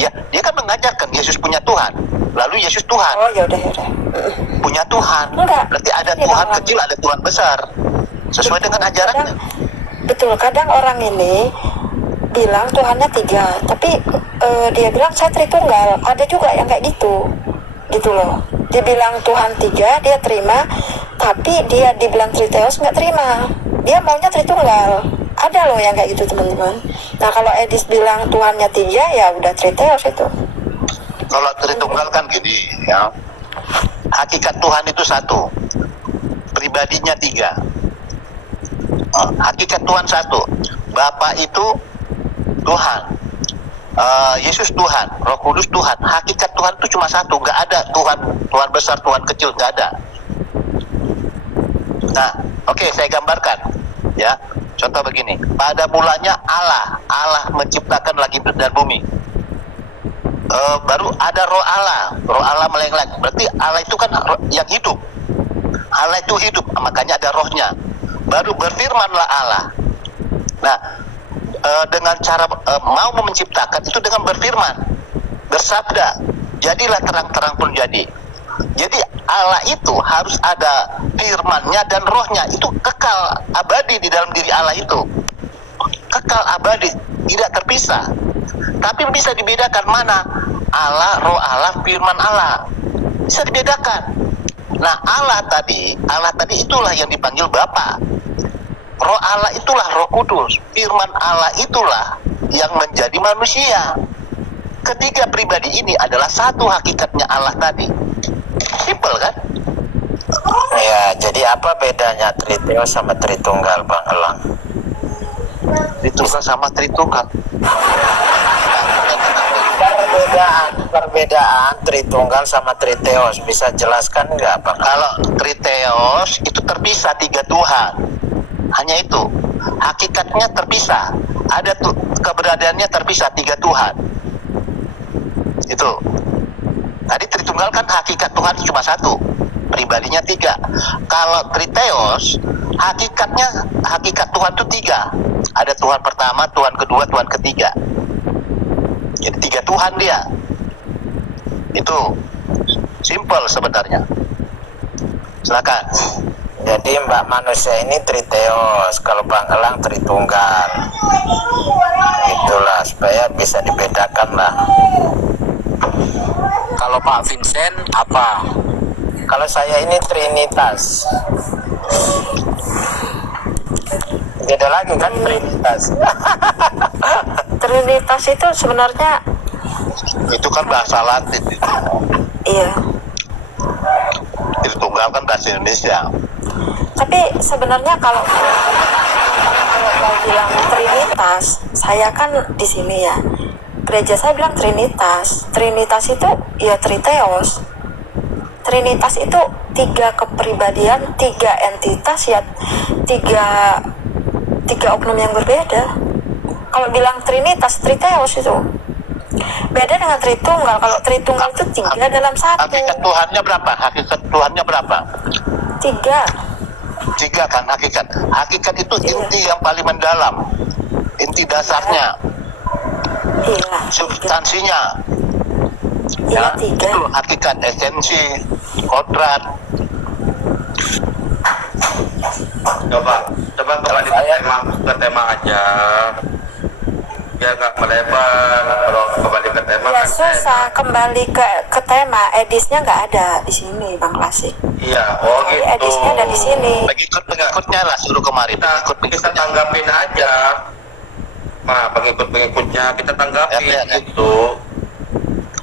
ya dia kan mengajarkan Yesus punya Tuhan. Lalu Yesus Tuhan. Oh yaudah. Punya Tuhan. Enggak. Berarti ada Tuhan kecil, ada Tuhan besar. Sesuai dengan ajarannya. Betul, kadang orang ini bilang Tuhannya 3, tapi dia bilang saya Tritunggal. Ada juga yang kayak gitu loh. Dia bilang Tuhan 3, dia terima, tapi dia dibilang Triteos nggak terima. Dia maunya Tritunggal. Ada loh yang kayak gitu teman-teman. Nah kalau Edis bilang Tuhannya 3, ya udah Triteos itu. Kalau Tritunggal kan gini ya, hakikat Tuhan itu 1, pribadinya 3. Hakikat Tuhan 1, Bapa itu Tuhan, Yesus Tuhan, Roh Kudus Tuhan. Hakikat Tuhan itu cuma 1, nggak ada Tuhan besar, Tuhan kecil, nggak ada. Nah, oke, saya gambarkan ya. Contoh begini, pada mulanya Allah menciptakan langit dan bumi. Baru ada roh Allah melenglang. Berarti Allah itu kan yang hidup. Allah itu hidup, makanya ada rohnya. Baru berfirmanlah Allah. Nah, dengan cara mau menciptakan itu dengan berfirman, bersabda, jadilah terang-terang pun jadi. Jadi Allah itu harus ada firman-Nya dan rohnya, itu kekal abadi di dalam diri Allah itu. Kekal abadi, tidak terpisah. Tapi bisa dibedakan mana Allah, roh Allah, firman Allah. Bisa dibedakan. Nah, Allah tadi itulah yang dipanggil Bapa. Roh Allah itulah Roh Kudus. Firman Allah itulah yang menjadi manusia. Ketiga pribadi ini adalah satu hakikatnya Allah tadi. Simpel kan? Ya, jadi apa bedanya Triteos sama Tritunggal, Bang Elang? Itu Tritunggal sama Tritunggal. Perbedaan Tritunggal sama Triteos bisa jelaskan nggak Bang? Kalau Triteos itu terpisah 3 Tuhan. Hanya itu. Hakikatnya terpisah. Ada tuh keberadaannya terpisah 3 Tuhan. Itu. Tadi Tritunggal kan hakikat Tuhan cuma 1, pribadinya 3. Kalau Triteos, hakikat Tuhan itu 3. Ada Tuhan pertama, Tuhan kedua, Tuhan ketiga. Jadi 3 Tuhan dia. Itu simple sebenarnya. Silakan. Jadi Mbak manusia ini Triteos, kalau Bang Elang Tritunggal. Itulah supaya bisa dibedakan lah. Kalau Pak Vincent apa? Kalau saya ini Trinitas. Beda lagi kan Trinitas. Trinitas itu sebenarnya Itu kan bahasa Latin. iya. Tritunggal kan bahasa Indonesia. Tapi sebenarnya kalau mau bilang Trinitas, saya kan di sini ya. Gereja saya bilang Trinitas. Trinitas itu ya Triteos. Trinitas itu 3 kepribadian, 3 entitas ya, 3 oknum yang berbeda. Kalau bilang Trinitas, Triteos itu beda dengan Tritunggal. Kalau Tritunggal itu 3 dalam 1. Hakikat Tuhannya berapa? Hakikat Tuhannya berapa? 3. 3 kan hakikat. Hakikat itu inti yang paling mendalam. Inti dasarnya, Iya. substansinya. Iya, Itu 3. hakikat, esensi, kodrat. Coba kembali ke tema aja, biar nggak melebar. Kalau kembali ke tema Ya kan susah kembali ke tema. Edisnya nggak ada di sini, Bang Klasik. iya, oh Jadi gitu. edisnya ada di sini. Pengikutnya lah suruh kemari. Kita tanggapin aja. Nah, pengikutnya kita tanggapin Ya. gitu.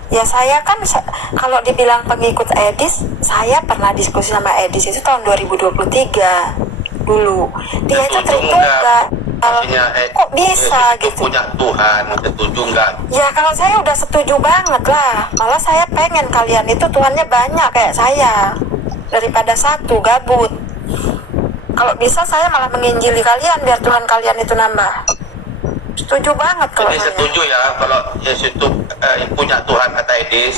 Ya saya kan kalau dibilang pengikut Edis, saya pernah diskusi sama Edis itu tahun 2023 dulu. Dia itu Setuju Tritunggal. Maksudnya, Kok bisa Yesus itu gitu? punya Tuhan, setuju nggak? Ya kalau saya udah setuju banget lah. Malah saya pengen kalian itu Tuhannya banyak kayak saya, daripada 1 gabut. Kalau bisa saya malah menginjili kalian biar Tuhan kalian itu nambah. Setuju banget kalau Jadi saya. setuju ya kalau Yesus itu punya Tuhan kata Edis.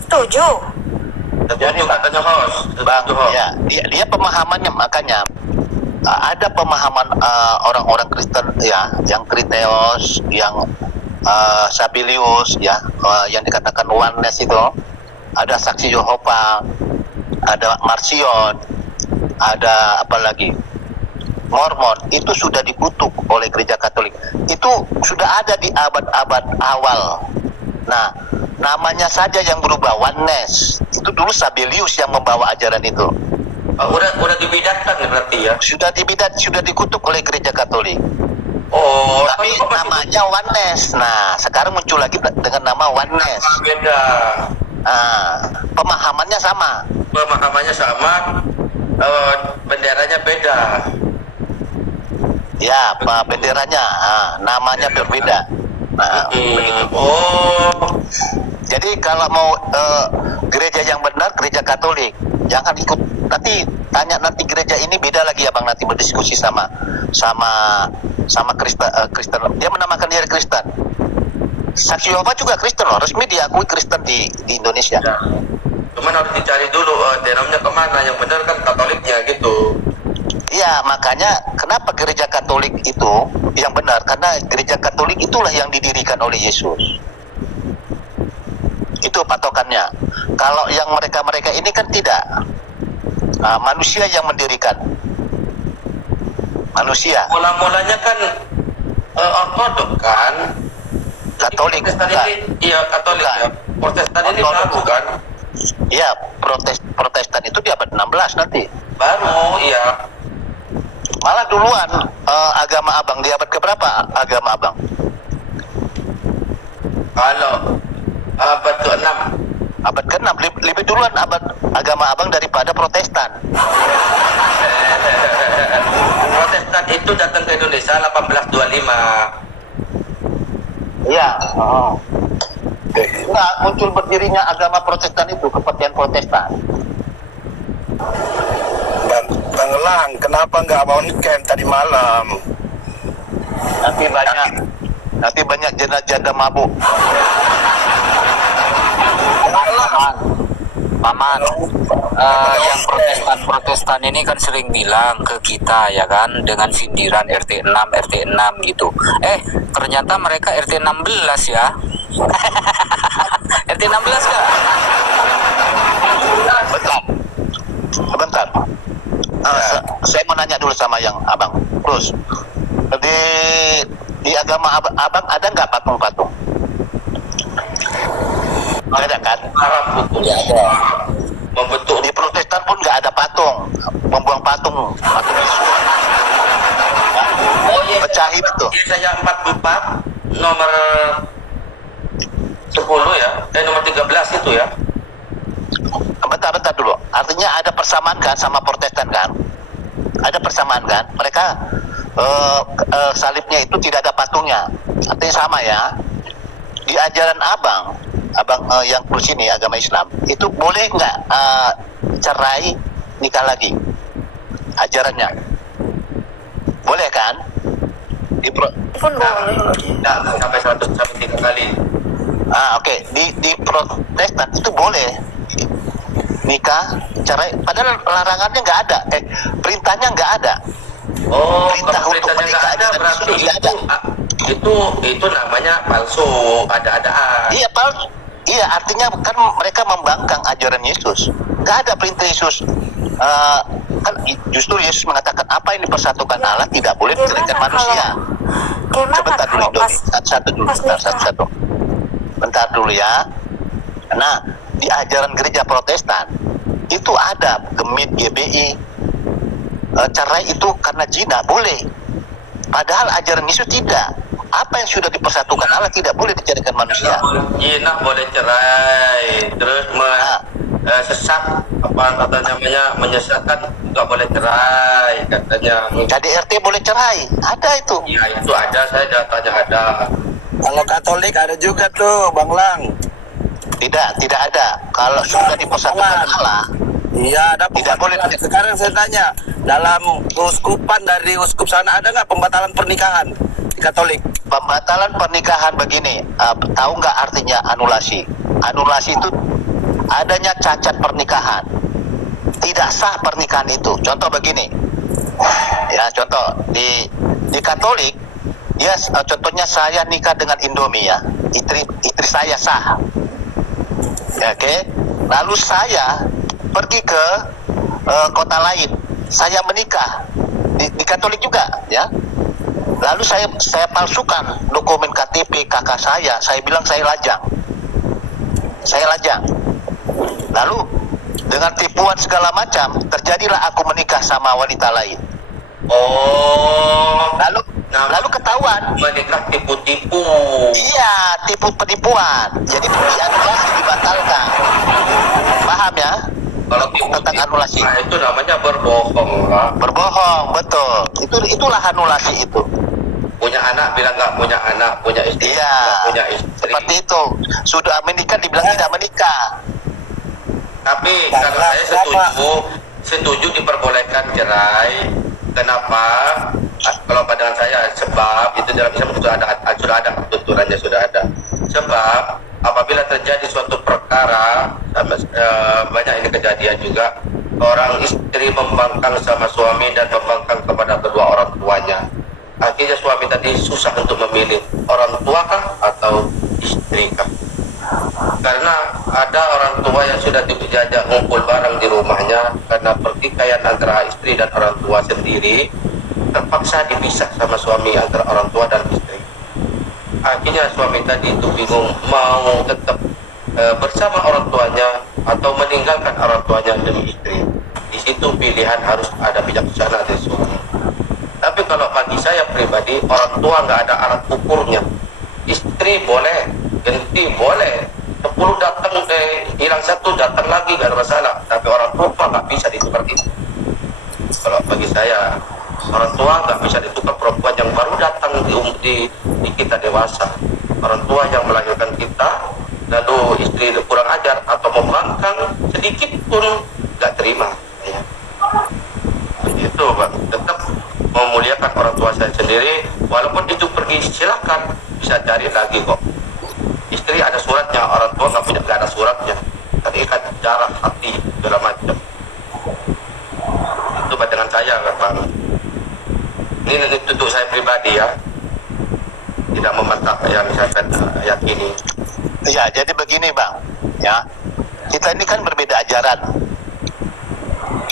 Setuju. Setuju katanya host. Bang, Setuju host. ya, dia pemahamannya, makanya ada pemahaman orang-orang Kristen ya, yang Triteos, yang Sabilius ya, yang dikatakan oneness itu. Ada Saksi Yehova, ada Marcion, ada apa lagi? Mormon. Itu sudah dikutuk oleh Gereja Katolik. Itu sudah ada di abad-abad awal. Nah, namanya saja yang berubah, oneness. Itu dulu Sabilius yang membawa ajaran itu. Udah dibidatkan berarti ya. Sudah dikutuk oleh Gereja Katolik. Oh, Tapi kok masih namanya oneness. Nah, sekarang muncul lagi dengan nama oneness. beda. Pemahamannya sama. Pemahamannya sama, benderanya beda. Ya, benderanya, namanya berbeda. Nah, begitu. Oh, Jadi kalau mau gereja yang benar, gereja Katolik, jangan ikut. Nanti tanya nanti gereja ini beda lagi ya Bang, nanti berdiskusi sama Kristen. Dia menamakan diri Kristen. Saksi Yehova juga Kristen loh, resmi diakui Kristen di Indonesia. ya. Cuman harus dicari dulu termnya kemana, yang benar kan Katoliknya gitu. Iya, makanya kenapa gereja Katolik itu yang benar? Karena gereja Katolik itulah yang didirikan oleh Yesus. Itu patokannya. Kalau yang mereka ini kan tidak. Manusia yang mendirikan. Manusia. Mula-mulanya kan Ortodok kan. Katolik. Protestan Bukan. ini, iya Katolik Bukan. ya. Protestan ini Ortodok. baru kan. Iya, Protestan itu di abad 16 nanti. Baru, iya. Malah duluan agama Abang di abad keberapa agama Abang? Kalau abad ke-6. Abad ke-6, lebih duluan agama Abang daripada Protestan. Protestan itu datang ke Indonesia Isa 1825. Iya. Enggak, muncul berdirinya agama Protestan itu, kepetian Protestan. Bang Elang, kenapa nggak mau camp tadi malam? Nanti banyak janda-janda mabuk. Paman, yang Protestan ini kan sering bilang ke kita ya kan, dengan sindiran RT 6 gitu. Ternyata mereka RT 16 ya. RT 16 kan? Bentar. Saya mau nanya dulu sama yang abang. Terus di agama abang ada nggak patung-patung? Nggak ada kan? Arab hukum. Ya ada. Membentuk Di Protestan pun nggak ada patung, membuang patung Yesus. Pecahin itu. Yesaya 44 nomor 10 ya, nomor 13 itu ya. Bentar dulu. Artinya ada persamaan kan sama Protestan kan? Ada persamaan kan? Mereka salibnya itu tidak ada patungnya. Artinya sama ya. Di ajaran abang yang plus ini agama Islam itu boleh nggak cerai nikah lagi? Ajarannya boleh kan? Pun boleh. Nah, sampai 100 sampai 3 kali. Oke. Di Protestan itu boleh nikah cerai, padahal larangannya nggak ada, perintahnya nggak ada. Oh, Perintah kalau untuk perintahnya menikah nggak ada ajaran berarti Yesus nggak ada. itu namanya palsu, ada-adaan. Iya, iya, artinya kan mereka membangkang ajaran Yesus. Nggak ada perintah Yesus. Kan justru Yesus mengatakan apa yang dipersatukan Allah tidak boleh diceraikan manusia. Sebentar dulu, satu. Bentar dulu ya. Nah, di ajaran gereja Protestan itu ada gemit, GBI, cerai itu karena zina boleh. Padahal ajaran Yesus tidak. Apa yang sudah dipersatukan Allah tidak boleh dicarikan manusia. Zina boleh cerai, terus sesat namanya menyesatkan nggak boleh cerai katanya. Jadi RT boleh cerai, ada itu. Ya itu ada, saya datanya ada. Kalau Katolik ada juga tuh, Bang Lang. Tidak ada. Kalau sudah dipersatukan Allah, Iya, ada tidak boleh. Sekarang saya tanya, dalam keuskupan dari uskup sana ada nggak pembatalan pernikahan di Katolik? Pembatalan pernikahan begini, tahu nggak artinya anulasi? Anulasi itu adanya cacat pernikahan, tidak sah pernikahan itu. Contoh begini, ya contoh di Katolik, dia contohnya saya nikah dengan Indomie ya, istri saya sah, ya, oke. Lalu saya pergi ke kota lain, saya menikah di Katolik juga, ya. Lalu saya palsukan dokumen KTP kakak saya bilang saya lajang. Lalu dengan tipuan segala macam terjadilah aku menikah sama wanita lain. Oh, Lalu ketahuan. menikah tipu-tipu. Iya, penipuan. Jadi anulasi dibatalkan. Paham ya? Kalau Tentang anulasi. nah, itu namanya berbohong lah. Berbohong, betul. Itulah anulasi itu. Punya anak bilang nggak punya anak, punya istri Iya. nggak punya istri. Seperti itu. Sudah menikah dibilang tidak menikah. Tapi Bang, kalau saya kenapa? setuju diperbolehkan cerai. Kenapa? Kalau pandangan saya, sebab itu dalam Islam sudah ada tuntunannya, sudah ada. Sebab apabila terjadi suatu perkara, banyak ini kejadian juga, orang istri membangkang sama suami dan membangkang kepada kedua orang tuanya. Akhirnya suami tadi susah untuk memilih orang tua kah atau istri kah. Karena ada orang tua yang sudah dijajak ngumpul bareng di rumahnya karena pertikaian antara istri dan orang tua sendiri, terpaksa dipisah sama suami antara orang tua dan istri. Akhirnya suami tadi itu bingung mau tetap bersama orang tuanya atau meninggalkan orang tuanya demi istri. Di situ pilihan harus ada bijaksana dari suami. Tapi kalau bagi saya pribadi, orang tua nggak ada alat ukurnya. Istri boleh, ganti boleh. 10 datang hilang satu, datang lagi nggak ada masalah. Tapi orang tua nggak bisa seperti itu. Kalau bagi saya, Orang tua nggak bisa ditukar perempuan yang baru datang di kita dewasa. Orang tua yang melahirkan kita, lalu istri kurang ajar atau membangkang sedikit pun nggak terima. Ya. Itu Pak, tetap memuliakan orang tua saya sendiri, walaupun itu pergi silakan, bisa cari lagi kok. Istri ada suratnya, orang tua nggak ada suratnya, terikat jarak hati segala macam. Itu dengan saya Bang. Ini untuk saya pribadi ya, tidak membantah yang saya yakini. Ya, jadi begini Bang, ya, kita ini kan berbeda ajaran.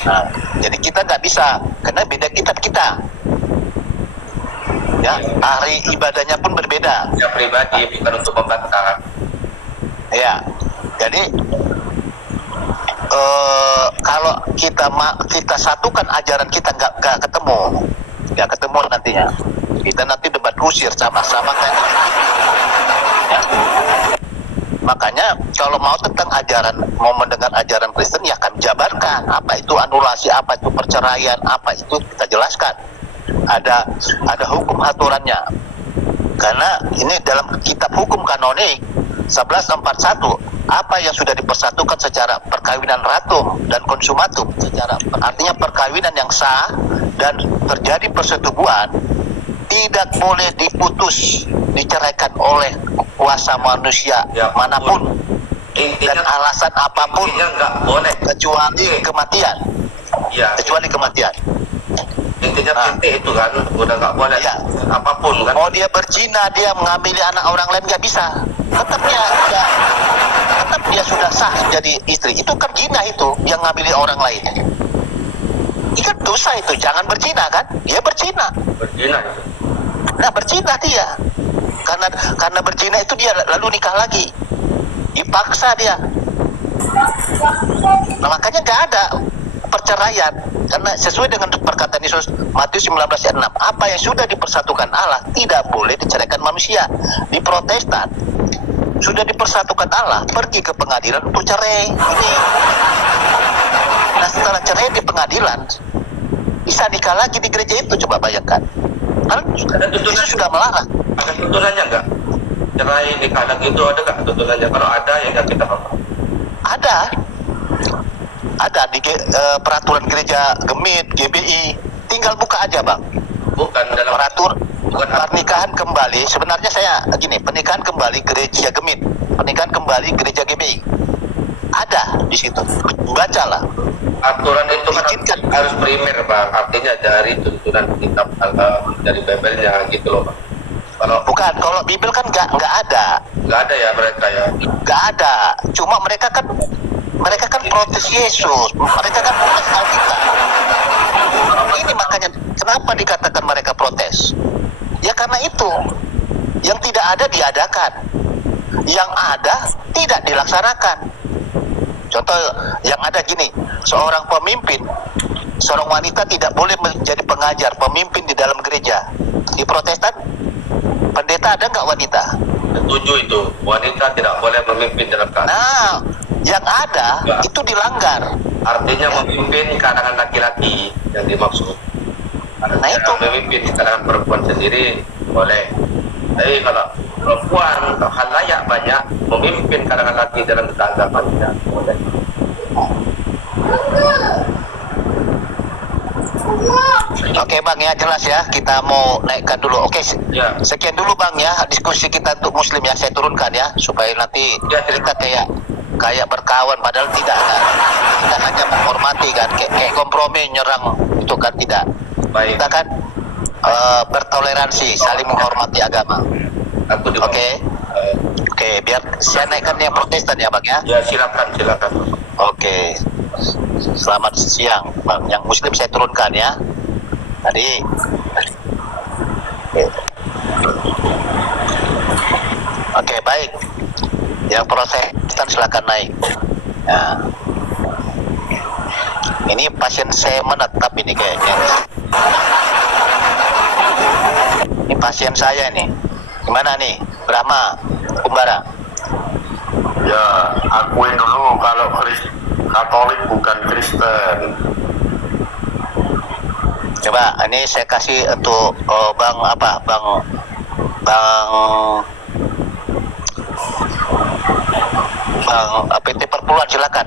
Nah, jadi kita nggak bisa, karena beda kitab kita. Ya, hari ibadahnya pun berbeda. Ya pribadi, bukan untuk membantah. Ya, jadi kalau kita satukan ajaran kita nggak ketemu nantinya. Kita nanti debat kusir sama-sama kan. Ya. Makanya kalau mau tentang ajaran, mau mendengar ajaran Kristen, ya kami jabarkan apa itu anulasi, apa itu perceraian, apa itu kita jelaskan. Ada hukum aturannya. Karena ini dalam kitab hukum kanonik 1141, apa yang sudah dipersatukan secara perkawinan ratum dan konsumatum, artinya perkawinan yang sah dan terjadi persetubuhan, tidak boleh diputus, diceraikan oleh kuasa manusia Ya, manapun dan alasan apapun, nggak boleh kecuali kematian. ya, Kecuali kematian. intinya titik itu kan udah nggak boleh Ya. apapun kan. Mau dia berzina, dia mengambil anak orang lain, nggak bisa. Tetap dia sudah sah jadi istri. Itu kan zina, itu yang ngambil orang lain. Itu kan dosa itu. Jangan berzina kan? Dia berzina. Berzina itu. Nah, berzina dia. Karena berzina itu dia lalu nikah lagi. Dipaksa dia. Nah, makanya nggak ada perceraian. Karena sesuai dengan perkataan Yesus Matius 19 ayat 6, apa yang sudah dipersatukan Allah tidak boleh diceraikan manusia. Di Protestan sudah dipersatukan Allah, pergi ke pengadilan untuk cerai. Ini. Nah, setelah cerai di pengadilan, bisa nikah lagi di gereja itu. Coba bayangkan. Karena Yesus sudah melarang. Ada tuntunannya nggak? Cerai nikah lagi itu ada nggak tuntunannya? Kalau ada ya nggak kita apa? Ada di peraturan gereja Gemit, GBI. Tinggal buka aja Bang. Bukan dalam Pernikahan kembali. Sebenarnya saya gini, pernikahan kembali gereja Gemit, pernikahan kembali gereja GBI. Ada di situ. Bacalah. aturan itu kan Izinkan. harus primer Bang, artinya dari tuntunan kitab dari Bibelnya gitu loh Bang. Kalau Bibel kan nggak ada. Nggak ada ya mereka ya. Nggak ada. Cuma mereka kan protes Yesus. Mereka kan protes Alkitab. Ini makanya kenapa dikatakan mereka protes? Ya karena itu. Yang tidak ada diadakan. Yang ada tidak dilaksanakan. Contoh yang ada gini, seorang pemimpin, seorang wanita tidak boleh menjadi pengajar, pemimpin di dalam gereja. Di Protestan, pendeta ada nggak wanita? Setuju itu, wanita tidak boleh memimpin dalam keadaan. Nah, yang ada itu dilanggar. Artinya memimpin kalangan laki-laki yang dimaksud. Nah, itu. Memimpin kalangan perempuan sendiri boleh. Tapi kalau perempuan hal layak banyak memimpin kalangan laki dalam keagamaan tidak boleh. Oke Bang ya, jelas ya, kita mau naikkan dulu. Oke, Ya. sekian dulu Bang ya diskusi kita untuk Muslim ya, saya turunkan ya supaya nanti Ya, terima kita kayak berkawan padahal tidak kan. Kita hanya menghormati kan, kayak kompromi nyerang itu kan tidak. Baik. Kita kan bertoleransi, saling menghormati agama. Aku di Oke, biar saya naikkan yang Protestan ya Bang ya. Ya silakan. Oke. Selamat siang Bang. Yang Muslim saya turunkan ya. Tadi. Oke, baik. Yang Protestan silakan naik. Ya. Ini pasien saya menetap ini kayaknya. Ini pasien saya nih. Gimana nih? Brahma, Kumbara. Ya, akuin dulu kalau Katolik bukan Kristen. Coba ini saya kasih untuk bang PT Perpuluhan, silakan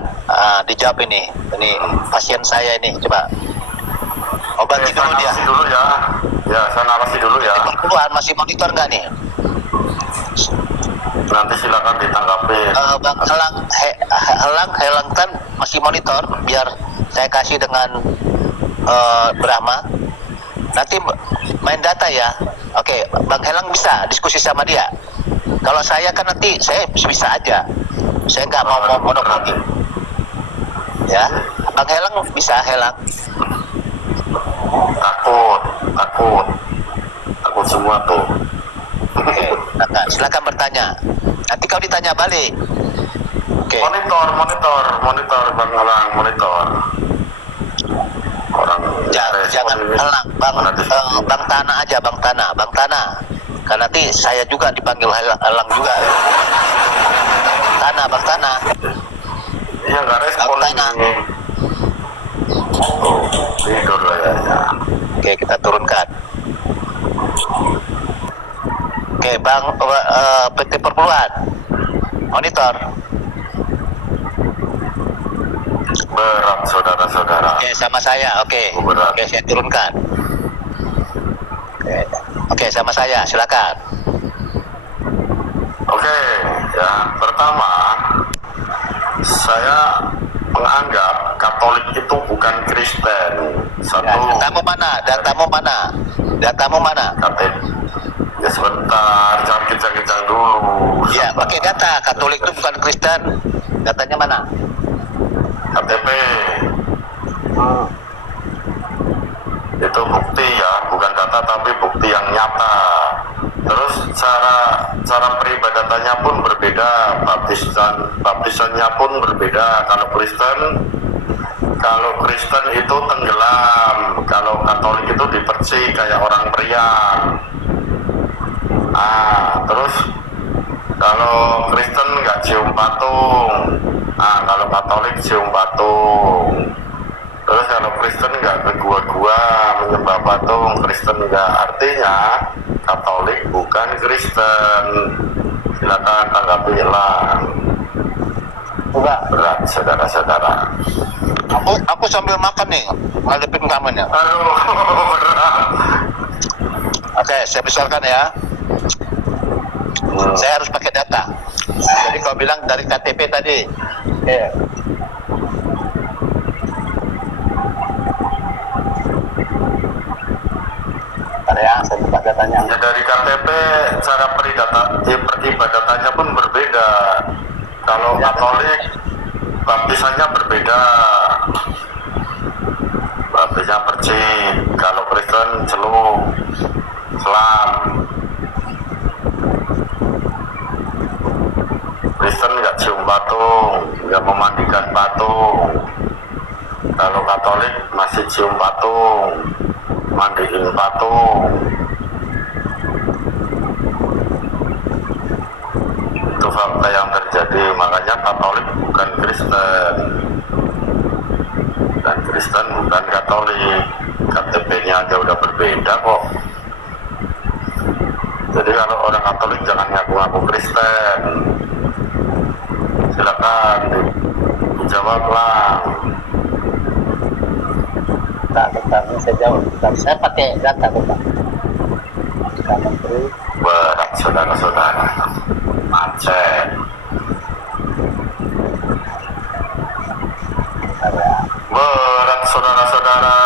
dijawab ini pasien saya ini, coba obati dulu dia. Dulu ya. Ya, saya narasi dulu ya. PT Perpuluhan masih monitor nggak nih? Nanti silakan ditanggapi. Bang Helangtan masih monitor, biar saya kasih dengan Brahma. Nanti main data ya. Oke, Bang Helang bisa diskusi sama dia. Kalau saya kan nanti saya bisa aja. Saya nggak mau monopoli. Ya, Bang Helang bisa, Helang. Takut semua tuh. Oke, nah, silakan bertanya. Nanti kau ditanya balik. Oke. Monitor Bang Helang, monitor. Orang Jangan Helang, Bang Tanah aja, Bang Tanah. Karena nanti saya juga dipanggil Helang juga. Bang Tanah. Iya, nggak respon Tanah. ini. Oh, tidur lah ya. Oke, kita turunkan. Oke, Bang PT Perpuluhan monitor. Berat saudara-saudara. Oke, sama saya. Oke, saya turunkan. Oke, sama saya. Silakan. Oke, ya. Pertama, saya menganggap Katolik itu bukan Kristen. Datamu mana? KTP. Ya sebentar, jangan kencang-kencang dulu. Ya, pakai data. Katolik itu bukan Kristen. Datanya mana? KTP. Itu bukti ya, bukan data tapi bukti yang nyata. Terus cara peribadatannya pun berbeda, baptisannya pun berbeda. Kalau Kristen itu tenggelam, kalau Katolik itu dipercik kayak orang priang. Terus kalau Kristen nggak cium patung, kalau Katolik cium patung. Terus kalau Kristen nggak ke gua-gua menyembah patung, Kristen nggak, artinya Katolik bukan Kristen. Silakan tanggapi lah. Berat saudara-saudara. Aku sambil makan nih, ngadepin kameranya. Aduh, berat. Oke, saya besarkan ya. Saya harus pakai data. Jadi kau bilang dari KTP tadi. Oke. Ya, saya buka datanya. Ya, dari KTP cara peribadatannya pun berbeda. Kalau Katolik baptisannya berbeda. Baptisnya percik. Kalau Kristen celup, selam. Kristen nggak cium patung, nggak memandikan patung. Kalau Katolik masih cium patung, mandiin patung. Itu fakta yang terjadi. Makanya Katolik bukan Kristen dan Kristen bukan Katolik. KTP-nya aja udah berbeda kok. Jadi kalau orang Katolik jangan ngaku-ngaku Kristen. Silakan dijawablah. Bentar, saya jawab. Saya pakai data, Pak. Berat saudara-saudara. Macet. Berat saudara-saudara.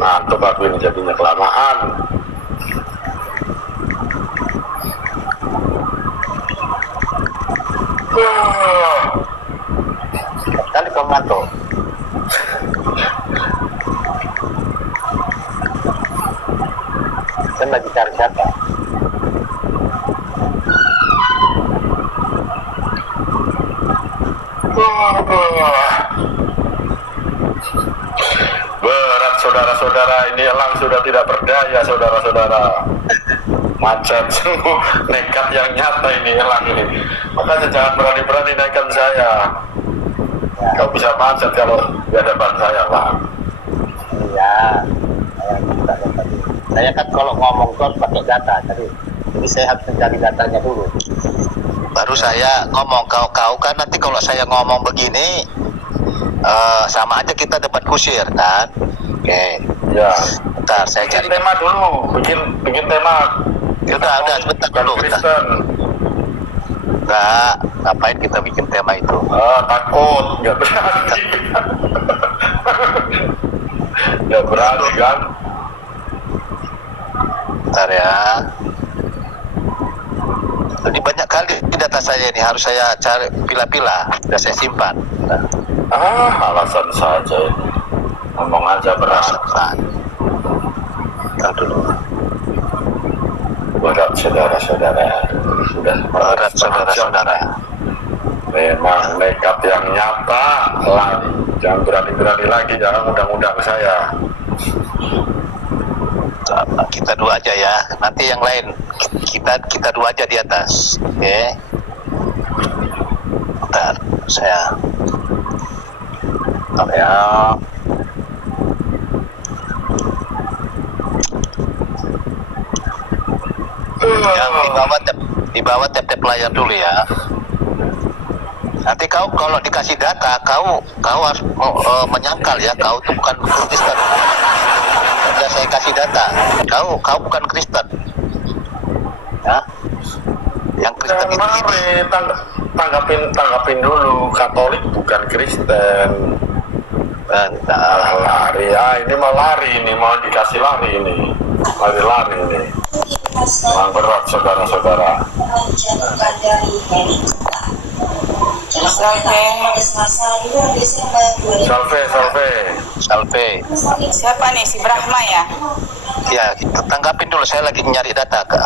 Ngantuk aku ini jadinya kelamaan. Kali kau ngantuk. saudara-saudara ini elang sudah tidak berdaya, saudara-saudara. Macet sungguh, nekat yang nyata ini elang ini. Makanya jangan berani-berani naikkan saya. Kau bisa macet kalau di hadapan saya, Pak. Iya, saya kan kalau ngomong tuh harus pakai data, jadi saya harus mencari datanya dulu. Baru saya ngomong, kau kan nanti kalau saya ngomong begini, sama aja kita debat kusir kan? Oke. Ya. Bentar, saya Bikin cari tema dulu, bikin tema. Udah, sebentar dulu. Kristen. Enggak, ngapain kita bikin tema itu? Takut, nggak berani. Nggak berani kan? Bentar ya. Jadi banyak kali data saya ini harus saya cari pila-pila, sudah saya simpan. Alasan saja ini. Ngomong aja berasa. Bentar dulu. Berat saudara-saudara. Sudah Berat saudara-saudara. Memang nekat yang nyata, lari. Jangan berani-berani lagi, jangan undang-undang saya. Kita dua aja ya. Nanti yang lain kita dua aja di atas. Oke. Bentar, saya. Bentar ya. Yang di bawah tap layar dulu ya. Nanti kau kalau dikasih data, kau harus menyangkal ya, kau itu bukan Kristen. Sudah saya kasih data, kau bukan Kristen. Ya, yang Kristen itu ini. Tanggapin dulu, Katolik bukan Kristen. Bentar. Lari, ini mau lari, ini mau dikasih lari ini, lari ini. Memang berat saudara-saudara. Salve. Siapa nih, si Brahma ya? Ya, tanggapin dulu, saya lagi nyari data ke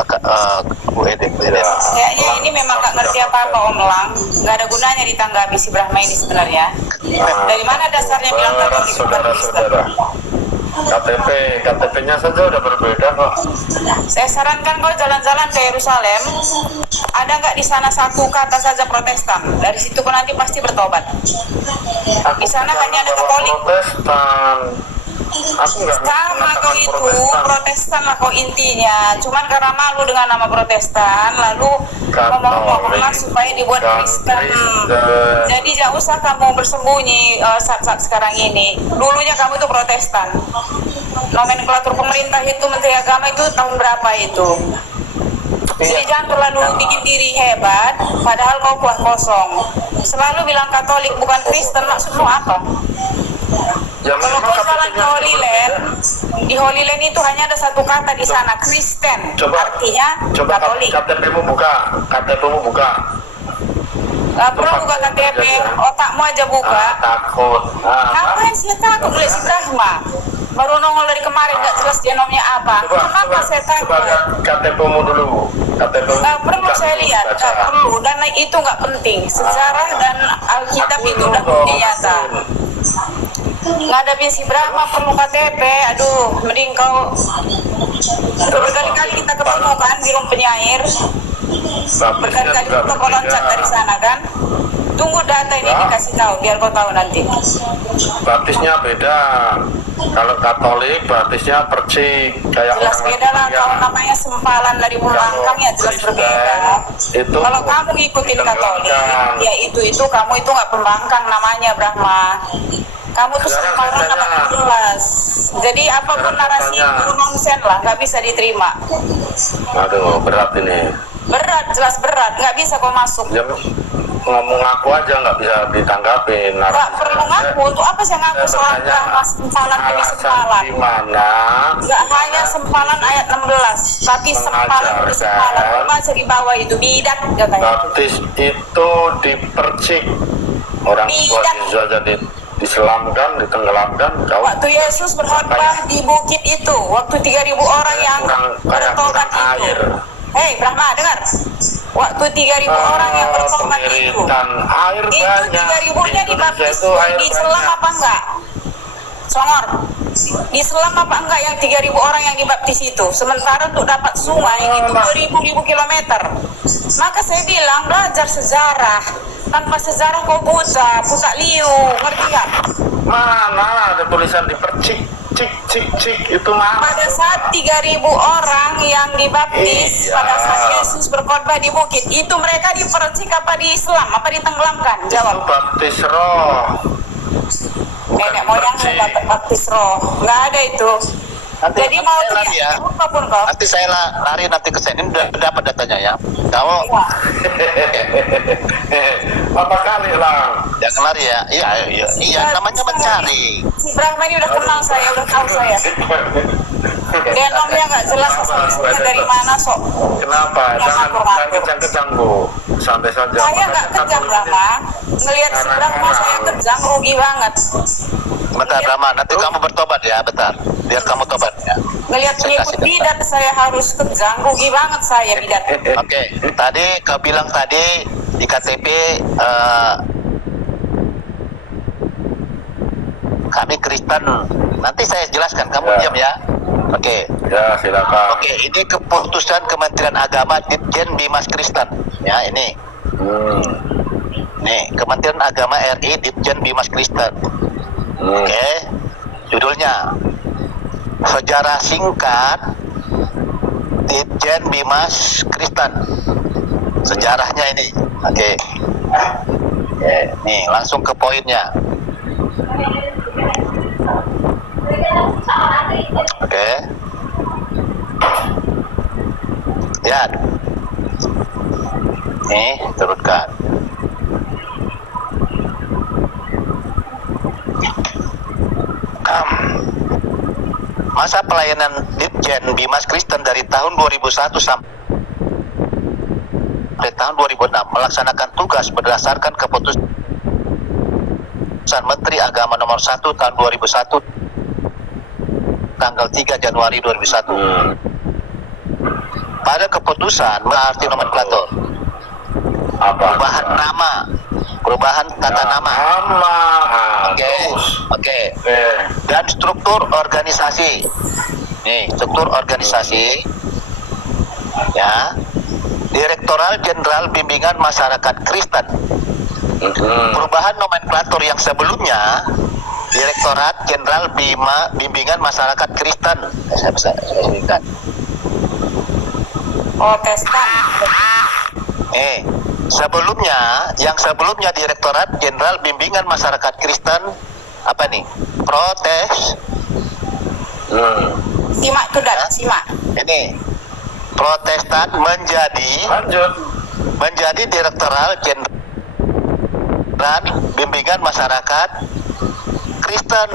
Bu Eden. Kayaknya ini memang gak ngerti apa-apa Om Lang. Gak ada gunanya ditanggapi si Brahma ini sebenarnya. Dari mana dasarnya bilang Katolik bukan Kristen? KTP-nya saja udah berbeda kok. Saya sarankan kau jalan-jalan ke Yerusalem. Ada nggak di sana satu kata saja Protestan? Dari situ kau nanti pasti bertobat. Di sana hanya ada Katolik. Protestan. Aku nggak Sama kau itu Protestan lah kau intinya. Cuman karena malu dengan nama Protestan, lalu ngomong-ngomong supaya dibuat Kristen. Jadi jangan usah kamu bersembunyi saat-saat sekarang ini. Dulunya kamu itu Protestan. Nomenklatur pemerintah itu, Menteri Agama itu tahun berapa itu? Jadi jangan terlalu bikin diri hebat, padahal kau kuah kosong. Selalu bilang Katolik bukan Kristen, maksudmu apa? Kalau kau jalan ke Holy Land, di Holy Land itu hanya ada satu kata di sana, Kristen. Artinya Katolik. KTP-mu buka. Gak perlu buka KTP, otakmu aja buka. Takut. Ngapain sih takut? Lihat si Brahma baru nongol dari kemarin, gak jelas dia namanya apa. Kenapa saya takut? Coba KTP-mu dulu. Gak perlu saya lihat, gak perlu. Dan itu gak penting. Sejarah dan Alkitab itu udah bukti nyata. Ngadapin si Brahma perlu KTP. Aduh, mending kau. Berkali-kali kita ketemu kan di ruang penyair. Berkali-kali kita kau loncat dari sana kan. Tunggu data ini dikasih tahu biar kau tahu nanti. Baptisnya beda. Kalau Katolik baptisnya percik kayak jelas beda lah. Kalau namanya sempalan dari belakang ya jelas berbeda. Itu kalau kamu ngikutin Katolik, ya itu kamu itu nggak pembangkang namanya Brahma. Kamu tuh sempalan apa jelas. Jadi apapun narasi itu nonsen lah, nggak bisa diterima. Aduh, berat ini. Berat, jelas berat. Nggak bisa kau masuk. Ya, ngomong ngaku aja nggak bisa ditanggapin. Nggak perlu ngaku. Untuk apa sih ngaku soal Brahma sempalan demi sempalan? Gimana? Nggak hanya sempalan ayat 16, tapi sempalan demi sempalan. Baca di bawah itu bidat katanya. Baptis itu dipercik. Orang tua Yesus jadi diselamkan, ditenggelamkan. Waktu Yesus berkhotbah di bukit itu, waktu 3.000 orang yang bertobat itu. Hei Brahma, dengar. Waktu 3.000 orang yang bertobat itu 3.000-nya dibaptis, diselam apa enggak? Songor. Islam apa enggak yang 3.000 orang yang dibaptis itu? Sementara untuk dapat sungai itu 2.000 kilometer. Maka saya bilang belajar sejarah. Tanpa sejarah kau buta liu, ngerti nggak? Mana ada tulisan dipercik, cik itu mana? Pada saat 3.000 orang yang dibaptis, Iya. pada saat Yesus berkhotbah di bukit, itu mereka dipercik apa di Islam? Apa ditenggelamkan? Itu Jawab. baptis roh. Bukan Nenek moyang dipercik. dapat baptis roh, nggak ada itu. Jadi mau saya lari ya. teriak apapun kau. Nanti saya lari nanti ke sini udah dapat datanya ya. Kamu Apa kali lah? jangan lari ya. Iya, namanya mencari. Si Brahma ini udah kenal saya, udah tahu saya. Dia nomnya nggak jelas asal-usulnya dari mana sok. Kenapa? Jangan kejang-kejang Bu. Santai saja. Saya nggak kejam Brahma. Ngelihat si Brahma saya kejang rugi banget. Bentar Brahma, nanti kamu bertobat ya, bentar. Biar kamu tobat ya. Ngelihat pengikut bidat saya harus kejang rugi banget saya bidat. Oke, tadi kau bilang tadi di KTP kami Kristen. Nanti saya jelaskan, kamu Ya. diam ya. Oke. Ya silakan. Oke, ini keputusan Kementerian Agama Ditjen Bimas Kristen. Ya, ini. Nih, Kementerian Agama RI Ditjen Bimas Kristen. Oke. Judulnya Sejarah Singkat Ditjen Bimas Kristen. Sejarahnya ini. Oke. Oke, nih langsung ke poinnya. Oke. Lihat. Nih, turutkan. Masa pelayanan Ditjen Bimas Kristen dari tahun 2001 sampai tahun 2006 melaksanakan tugas berdasarkan keputusan Menteri Agama nomor 1 tahun 2001 tanggal 3 Januari 2001. Pada keputusan berarti nomenklatur, perubahan tata nama. Oke. Dan struktur organisasi. Nih, struktur organisasi. Ya. Direktorat Jenderal Bimbingan Masyarakat Kristen. Perubahan nomenklatur yang sebelumnya Direktorat Jenderal Bimbingan Masyarakat Kristen. Saya sebutkan. Protestan. Yang sebelumnya Direktorat Jenderal Bimbingan Masyarakat Kristen apa nih? Simak tuh dan simak. Ini Protestan menjadi Direktorat Jenderal Bimbingan Masyarakat Kristen.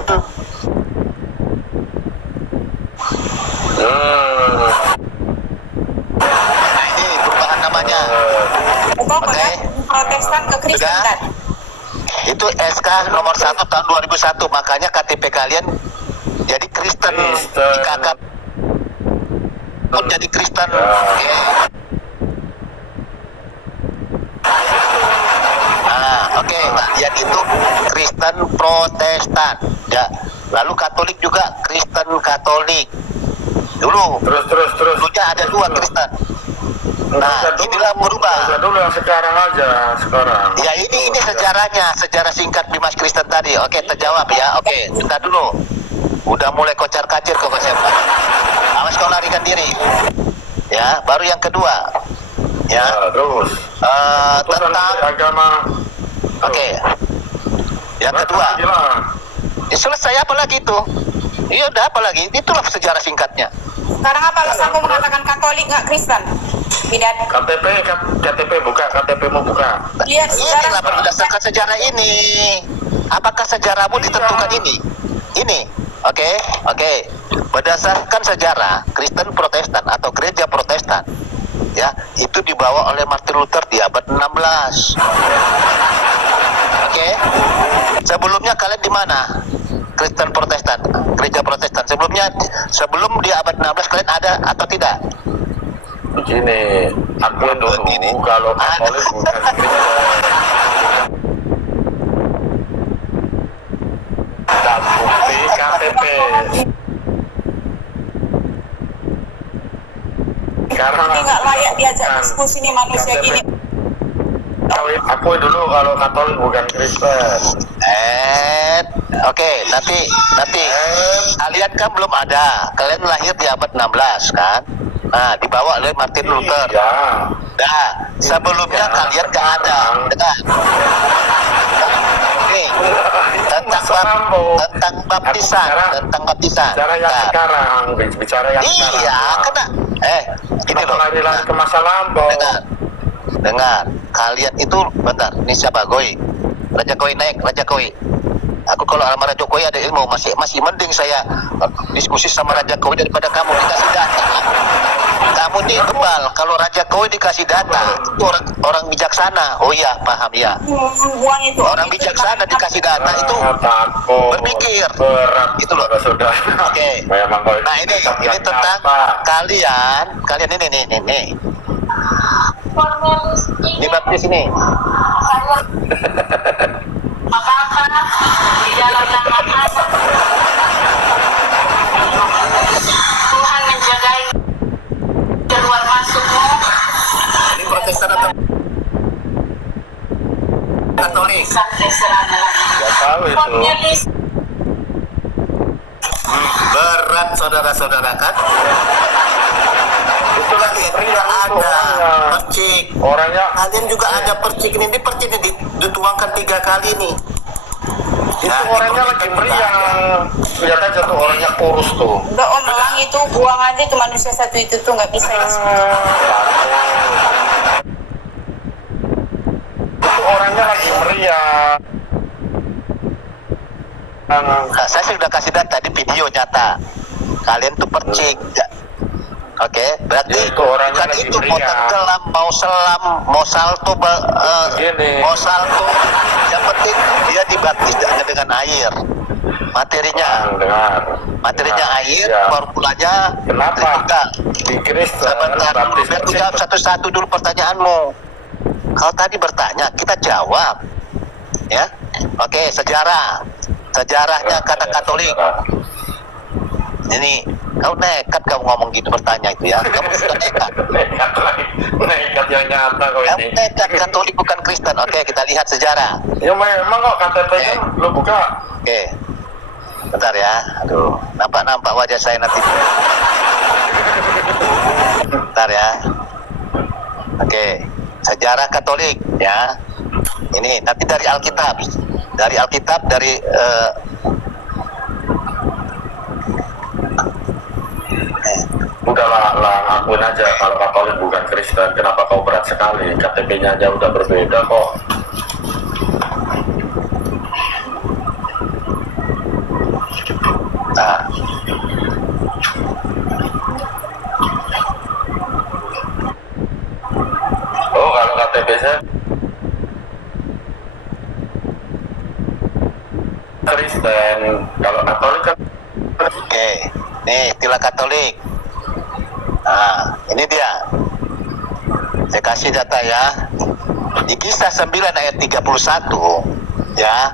Ini perubahan namanya. Pokoknya Protestan ke Kristen Sudah? kan? Itu SK nomor 1 tahun 2001. Makanya KTP kalian jadi Kristen. IKK pun jadi Kristen. Oke. Oke. Lihat itu Kristen Protestan. Ya. Lalu Katolik juga Kristen Katolik. Terus. Dulunya ada 2 Kristen. Nah, inilah berubah. Dulu yang sekarang aja, sekarang. Ya ini sejarahnya, sejarah singkat Bimas Kristen tadi. Oke, terjawab ya. Oke, bentar dulu. Udah mulai kocar-kacir kok saya. Awas kau larikan diri. Ya, baru yang kedua. Ya. Terus. Tentang agama. Oke. Yang kedua. Ya, selesai apa lagi itu? Iya udah apa lagi? Itulah sejarah singkatnya. Sekarang apa alasanmu mengatakan Katolik nggak Kristen? Bidat. KTP buka, KTP-mu buka. Lihat sekarang. Inilah berdasarkan sejarah ini. Apakah sejarahmu ditentukan ini? Ini. Oke. Berdasarkan sejarah Kristen Protestan atau gereja Protestan, ya, itu dibawa oleh Martin Luther di abad 16. Oke. Sebelumnya kalian di mana? Kristen Protestan, gereja Protestan. Sebelum di abad 16 kalian ada atau tidak? Begini, aku dulu kalau Katolik bukan dan bukti KTP sekarang Ini nggak layak diajak diskusi nih manusia gini. Akui dulu kalau Katolik bukan Kristen. Oke, nanti kalian kan belum ada, kalian lahir di abad 16 kan? Nah, dibawa oleh Martin Luther. Iya. Nah, sebelumnya kalian gak ada, dengar. Nih, tentang baptisan. Bicara yang Nah, sekarang, bicara yang sekarang. iya, kena. Gini loh. Lari-lari ke masa lampau. Dengar, kalian itu bentar, ini siapa? Goi, Raja Koi naik, Raja Koi. Aku kalau sama Raja Koi ada ilmu, masih mending saya diskusi sama Raja Koi daripada kamu dikasih data. Kamu nih kebal, kalau Raja Koi dikasih data, itu orang bijaksana. Oh iya, paham ya. Buang itu. Orang bijaksana dikasih data itu berpikir. Berat Gitu loh. Sudah. Oke. Nah ini tentang kalian ini. Ini baptis ini. Apakah di dalam nama Tuhan menjagai keluar masukmu? Ini Protestan atau Katolik? Gak tahu itu. Berat saudara-saudara kan? Itu lagi Tidak ada percik. Orangnya Kalian juga ada percik ini. Ini percik ini dituangkan 3 kali nih. itu orangnya lagi meriang. Lihat aja tuh orangnya kurus tuh. Udah Om Elang itu buang aja tuh manusia satu itu tuh nggak bisa ya. Itu orangnya lagi meriang. Nah, saya sudah kasih data di video nyata. Kalian tuh percik. Oke, berarti Ya, itu orangnya bukan lagi itu mau meriang. tenggelam, mau selam, mau salto, Gini. mau salto. Yang penting dia dibaptis hanya dengan air. Materinya air, Ya. formulanya Kenapa? terbuka. Di Kristen Sebentar dulu, baptis biar aku jawab satu-satu dulu pertanyaanmu. Kau tadi bertanya, kita jawab. Ya, oke, sejarahnya kata Katolik. Ini kau nekat kau ngomong gitu bertanya itu ya. Kamu sudah nekat. Nekat yang nyata kau Kamu ini. nekat, Katolik bukan Kristen. Oke, kita lihat sejarah. Ya memang kok KTP-nya lu buka. Oke, bentar ya. Aduh, nampak wajah saya nanti. Bentar ya. Oke, sejarah Katolik ya. Ini nanti dari Alkitab, dari Udahlah, akuin aja kalau Katolik bukan Kristen. Kenapa kau berat sekali? KTP-nya aja udah berbeda kok. Nah, Oh, kalau KTP-nya Kristen, kalau Katolik kan oke, nih istilah Katolik. Nah, ini dia. Saya kasih data ya. Di Kisah 9 ayat 31 ya.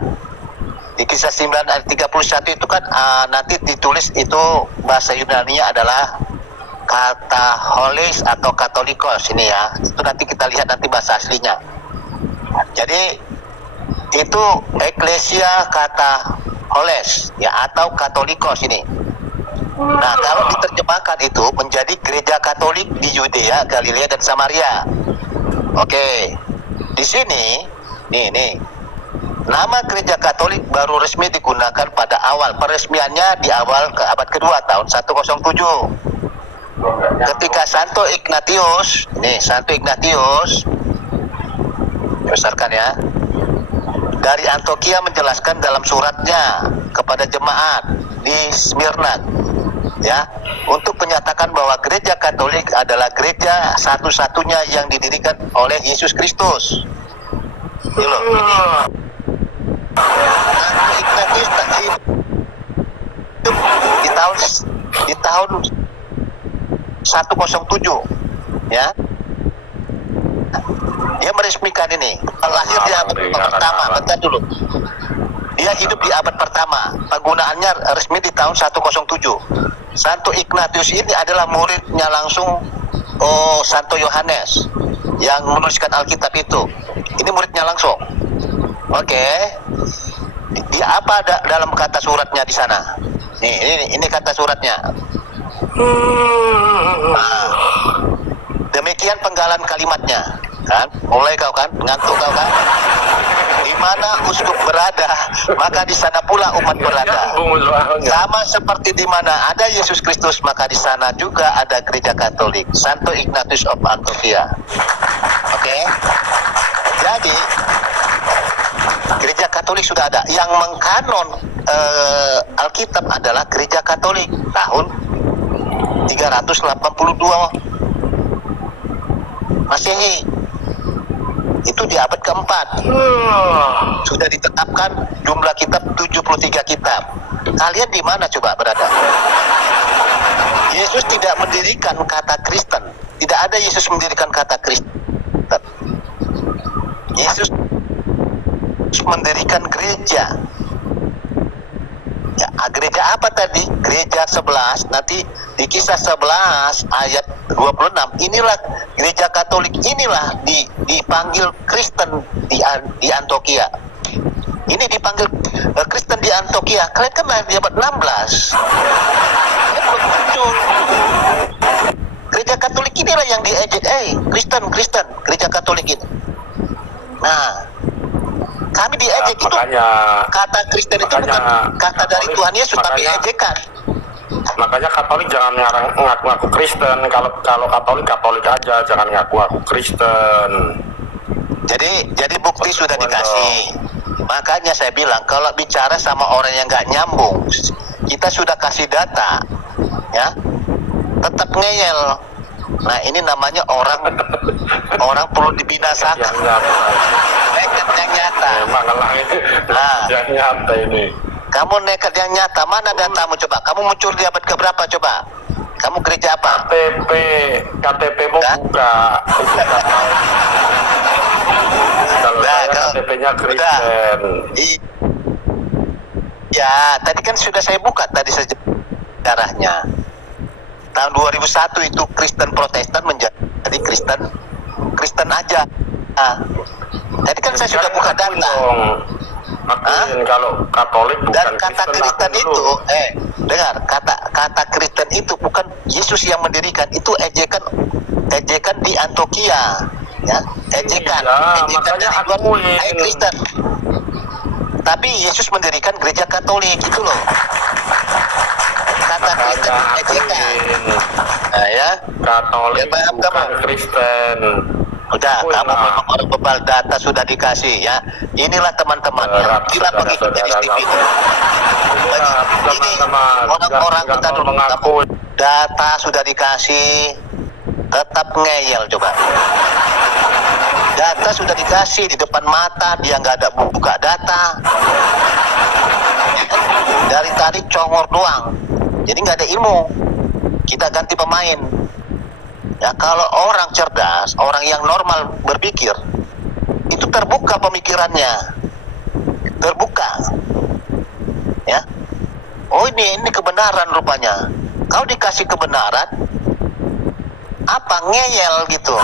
Di Kisah 9 ayat 31 itu kan nanti ditulis itu bahasa Yunani-nya adalah kata holis atau katolikos ini ya. Itu nanti kita lihat nanti bahasa aslinya. Jadi itu eklesia kata holes ya atau katolikos ini. Nah, kalau diterjemahkan itu menjadi gereja Katolik di Yudea, Galilea dan Samaria. Oke. Di sini nih. Nama gereja Katolik baru resmi digunakan pada awal peresmiannya di awal ke abad kedua tahun 107. Ketika Santo Ignatius besarkan ya, dari Antioquia menjelaskan dalam suratnya kepada jemaat di Smyrna ya, untuk menyatakan bahwa gereja Katolik adalah gereja satu-satunya yang didirikan oleh Yesus Kristus. Ini loh. Santo Ignatius di tahun 107 ya. Dia meresmikan ini. Lahir di abad pertama. Bentar dulu. Dia hidup di abad pertama. Penggunaannya resmi di tahun 107. Santo Ignatius ini adalah muridnya langsung Santo Yohanes yang menuliskan Alkitab itu. Ini muridnya langsung. Oke. Dia apa dalam kata suratnya di sana? Ini kata suratnya. Nah, demikian penggalan kalimatnya, kan? Mulai kau kan, ngantuk kau kan? Di mana uskup berada, maka di sana pula umat berada. Sama seperti di mana ada Yesus Kristus, maka di sana juga ada gereja Katolik, Santo Ignatius of Antioquia. Oke? Jadi gereja Katolik sudah ada. Yang mengkanon Alkitab adalah gereja Katolik tahun 382 Masehi. Itu di abad keempat. Sudah ditetapkan jumlah kitab 73 kitab. Kalian di mana coba berada? Yesus tidak mendirikan kata Kristen. Tidak ada Yesus mendirikan kata Kristen. Yesus mendirikan gereja. Ya, gereja apa tadi? Gereja 11. Nanti di Kisah 11 ayat 26, inilah gereja Katolik, inilah dipanggil Kristen di Antioquia. Ini dipanggil Kristen di Antioquia. Kalian kan lahir di abad 16. Belum muncul. Gereja Katolik inilah yang diejek. Kristen, gereja Katolik ini. Nah, kami diejek itu. Kata Kristen itu bukan kata dari Tuhan Yesus, tapi ejekan. Makanya Katolik jangan ngaku-ngaku Kristen. Kalau Katolik aja, jangan ngaku-ngaku Kristen. Jadi bukti sudah dikasih. Makanya saya bilang kalau bicara sama orang yang nggak nyambung, kita sudah kasih data, ya, tetap ngeyel. Nah ini namanya orang perlu dibinasakan. Nekat yang nyata. Yang nyata ini. Kamu nekat yang nyata, mana datamu coba? Kamu muncul di abad keberapa coba? Kamu gereja apa? KTP mau buka. Kalau saya KTP-nya Kristen. Ya, tadi kan sudah saya buka tadi sejarahnya. Tahun 2001 itu Kristen Protestan menjadi Kristen aja. Nah, tadi kan saya sudah buka data. Kalau Katolik bukan dan kata Kristen itu, dengar, kata Kristen itu bukan Yesus yang mendirikan, itu ejekan di Antioquia, ya, ejekan dari luar Kristen. Tapi Yesus mendirikan gereja Katolik itu loh. Kata Kristen ejekan. Nah, ya. Katolik ya, bukan Kristen. Udah, kamu memang orang bebal, data sudah dikasih ya. Inilah teman-teman ya. Tidak mengikuti TV itu. Ini orang-orang kita dulu mengaku data sudah dikasih, tetap ngeyel coba. Data sudah dikasih di depan mata, dia nggak ada buka data. Dari tadi congor doang. Jadi nggak ada ilmu. Kita ganti pemain. Ya, kalau orang cerdas, orang yang normal berpikir, itu terbuka pemikirannya, terbuka, ya. Oh ini kebenaran rupanya. Kau dikasih kebenaran, apa ngeyel gitu?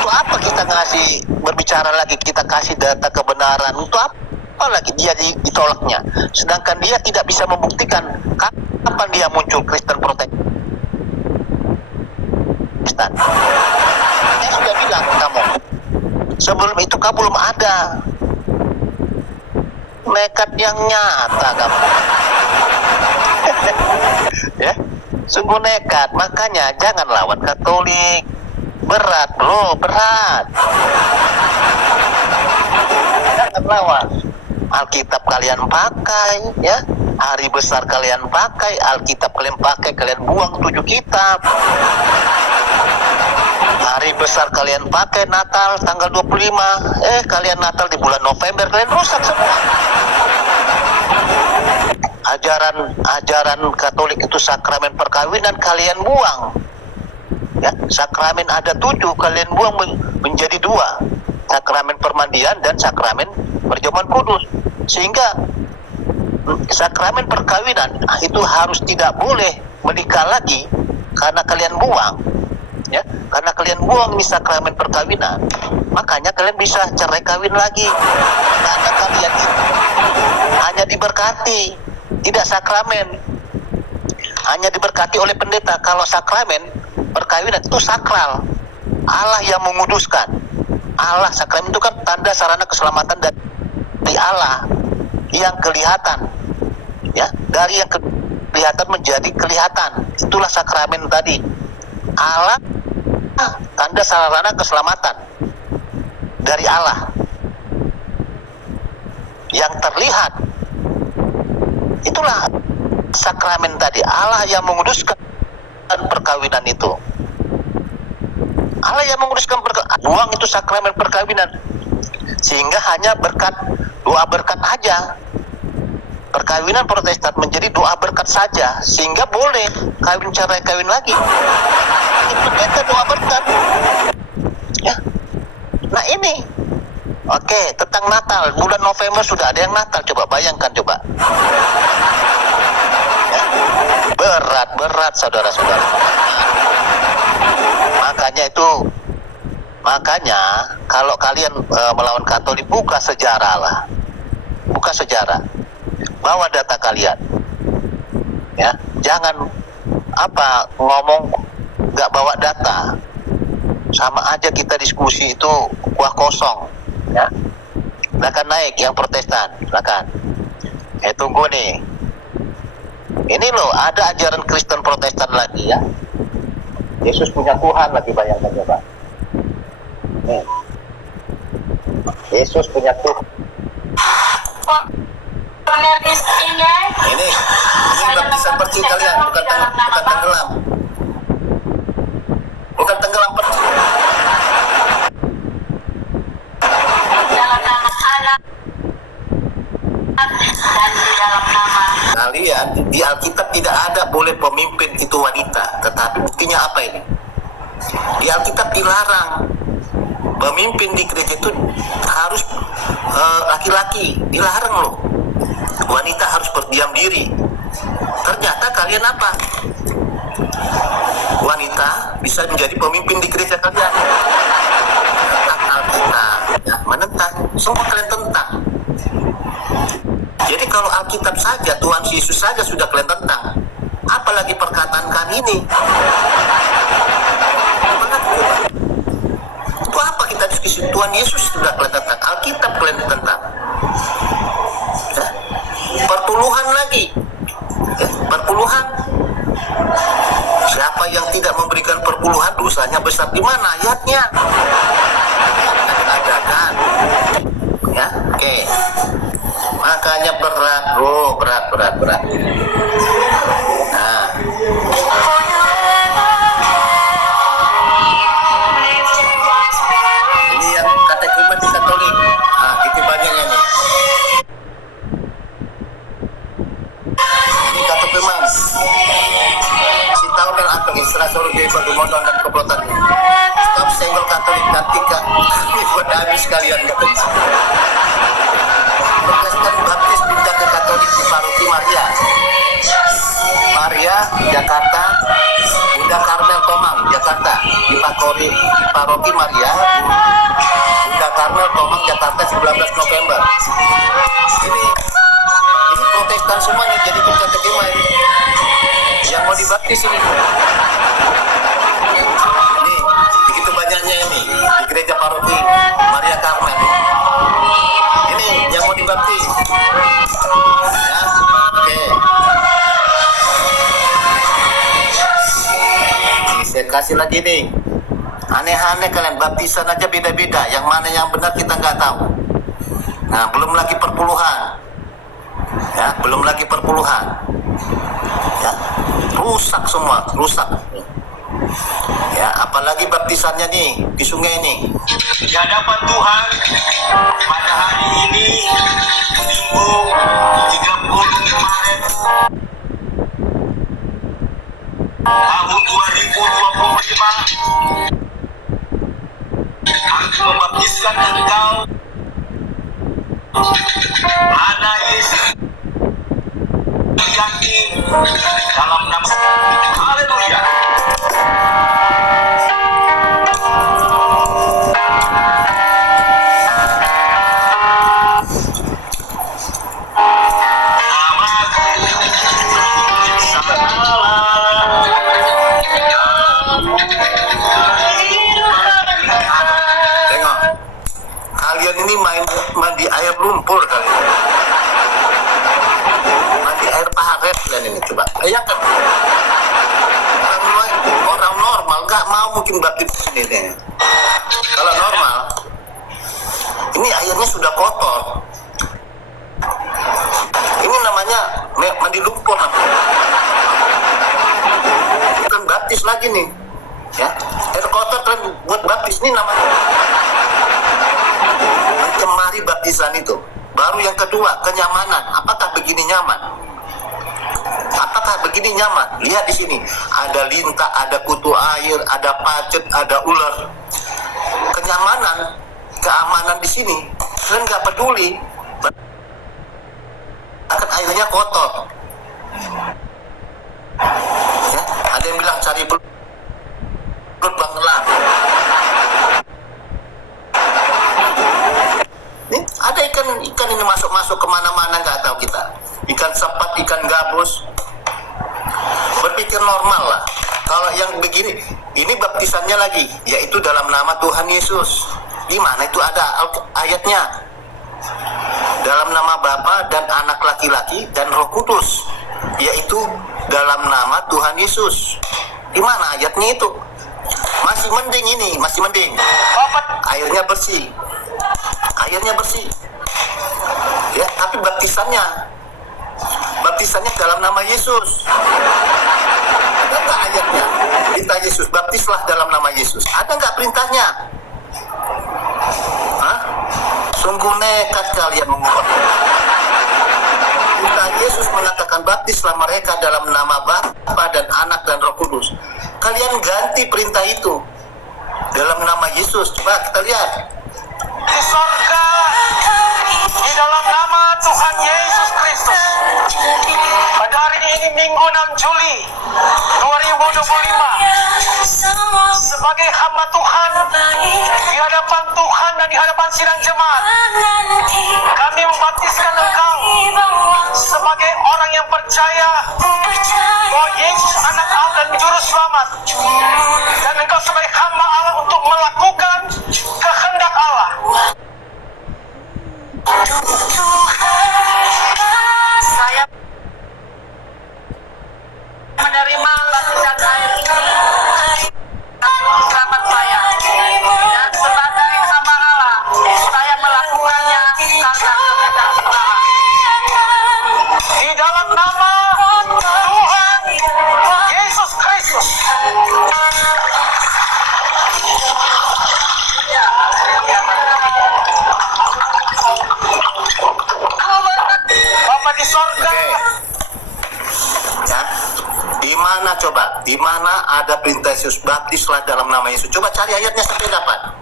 Untuk apa kita ngasih berbicara lagi? Kita kasih data kebenaran untuk apa lagi dia ditolaknya? Sedangkan dia tidak bisa membuktikan. Kapan dia muncul Kristen Protestan? Saya sudah bilang ke kamu, sebelum itu kamu belum ada. Nekat yang nyata kamu. Ya, sungguh nekat. Makanya jangan lawan Katolik. Berat loh, berat. Jangan lawan. Alkitab kalian pakai, ya. Hari besar kalian pakai, Alkitab kalian pakai, kalian buang 7 kitab. Hari besar kalian pakai, Natal tanggal 25, kalian Natal di bulan November, kalian rusak semua. Ajaran Katolik itu sakramen perkawinan kalian buang. Ya, sakramen ada 7, kalian buang menjadi 2. Sakramen permandian dan sakramen perjamuan kudus. Sehingga sakramen perkawinan itu harus tidak boleh menikah lagi karena kalian buang, ya, karena kalian buang ini sakramen perkawinan, makanya kalian bisa cerai kawin lagi karena kalian itu hanya diberkati, tidak sakramen, hanya diberkati oleh pendeta. Kalau sakramen perkawinan itu sakral, Allah yang menguduskan. Allah, sakramen itu kan tanda sarana keselamatan dari Allah yang kelihatan, ya, dari yang kelihatan menjadi kelihatan, itulah sakramen tadi. Allah tanda sarana keselamatan dari Allah yang terlihat, itulah sakramen tadi. Allah yang menguduskan perkawinan itu, Allah yang menguduskan buang itu sakramen perkawinan, sehingga hanya berkat doa berkat aja. Perkawinan Protestan menjadi doa berkat saja, sehingga boleh kawin cerai kawin lagi. Ini pendeta doa berkat, ya. Nah ini, oke, tentang Natal, bulan November sudah ada yang Natal, coba bayangkan coba. Ya. Berat saudara-saudara. Makanya kalau kalian melawan Katolik, buka sejarah lah, buka sejarah, bawa data kalian, ya, jangan ngomong nggak bawa data, sama aja kita diskusi itu kuah kosong, ya. Silakan naik yang Protestan, silakan. Tunggu nih, ini loh ada ajaran Kristen Protestan lagi, ya. Yesus punya Tuhan lagi, bayangkan coba. Yesus punya Tuhan. Ini baptisan perci kalian, bukan tenggelam. Bukan tenggelam perci. Kalian di Alkitab tidak ada boleh pemimpin itu wanita, tetapi buktinya apa ini? Di Alkitab dilarang pemimpin di gereja itu harus laki-laki, dilarang loh. Wanita harus berdiam diri. Ternyata kalian apa? Wanita bisa menjadi pemimpin di gereja kalian. Tentang Alkitab, ya, menentang, semua kalian tentang. Jadi kalau Alkitab saja, Tuhan Yesus saja sudah kalian tentang, apalagi perkataan kami ini. Itu apa kita diskusi? Tuhan Yesus sudah kalian tentang, Alkitab kalian tentang. Ya. Perpuluhan lagi, ya, perpuluhan. Siapa yang tidak memberikan perpuluhan, dosanya besar. Di mana ayatnya? Ada kan? Ya, oke. Makanya berat, bro, berat. Nah, ini yang katekimen di Katolik. Nah, gitu banyaknya nih. Ini katekimen. Si tahu dan atau istilah suruh dia bergumondon dan keblotan. Stop senggol Katolik ketika ini buat habis kalian katanya. Protestan baptis pindah ke Katolik di Paroki Maria, Jakarta, Bunda Karmel Tomang, Jakarta, di Paroki Maria, Bunda Karmel Tomang, Jakarta, 19 November. Ini Protestan semua nih, jadi kita terima ini. Yang mau dibaptis ini. Ini begitu banyaknya ini di gereja Paroki Maria Karmel. Ini yang mau dibaptis. Ya, oke. Saya kasih lagi nih. Aneh-aneh kalian, baptisan aja beda-beda. Yang mana yang benar kita nggak tahu. Nah, belum lagi perpuluhan. Ya, belum lagi perpuluhan. Ya, rusak semua, rusak. Ya, apalagi baptisannya nih di sungai ini. Di hadapan Tuhan pada hari ini, Minggu 30 Maret tahun 2025, aku membaptiskan engkau, anak Yesus, diganti dalam nama haleluya. Tengok, kalian ini mandi air lumpur kali. Mandi air paret kalian ini, coba bayangkan. Orang normal nggak mau mungkin baptis ini nih. Kalau normal, ini airnya sudah kotor. Ini namanya mandi lumpur. Bukan baptis lagi nih. Ya, air kotor kan buat baptis ini namanya mencemari baptisan itu. Baru yang kedua, kenyamanan. Apakah begini nyaman? Apakah begini nyaman? Lihat di sini, ada lintah, ada kutu air, ada pacet, ada ular. Kenyamanan, keamanan di sini, kalian nggak peduli. Akan airnya kotor. Ya, ada yang bilang cari belut bangla. Nih, ada ikan ini masuk kemana-mana nggak tahu kita. Ikan sepat, ikan gabus. Berpikir normal lah. Kalau yang begini, ini baptisannya lagi, yaitu dalam nama Tuhan Yesus. Di mana itu ada ayatnya? Dalam nama Bapa dan Anak laki-laki dan Roh Kudus, yaitu dalam nama Tuhan Yesus. Di mana ayatnya itu? Masih mending ini, masih mending. Airnya bersih. Airnya bersih. Ya, tapi baptisannya dalam nama Yesus. Ada nggak ayatnya? Perintah Yesus, baptislah dalam nama Yesus. Ada nggak perintahnya? Hah? Sungguh nekat kalian mengubah. Perintah Yesus mengatakan baptislah mereka dalam nama Bapa dan Anak dan Roh Kudus. Kalian ganti perintah itu dalam nama Yesus. Coba kita lihat. Di surga, di dalam nama Tuhan Yesus Kristus, pada hari ini Minggu 6 Juli 2025, sebagai hamba Tuhan di hadapan Tuhan dan di hadapan sidang jemaat, kami membaptiskan engkau sebagai orang yang percaya bahwa Yesus anak Allah dan juru selamat, dan engkau sebagai hamba Allah untuk melakukan kehendak Allah. Saya menerima baptisan air ini selamat saya, dan sebagai hamba Allah saya melakukannya karena kehendak Allah. Di dalam nama Tuhan Yesus Kristus. Bapak di sorga. Ya, di mana coba? Di mana ada perintah Yesus baptislah dalam nama Yesus? Coba cari ayatnya sampai dapat.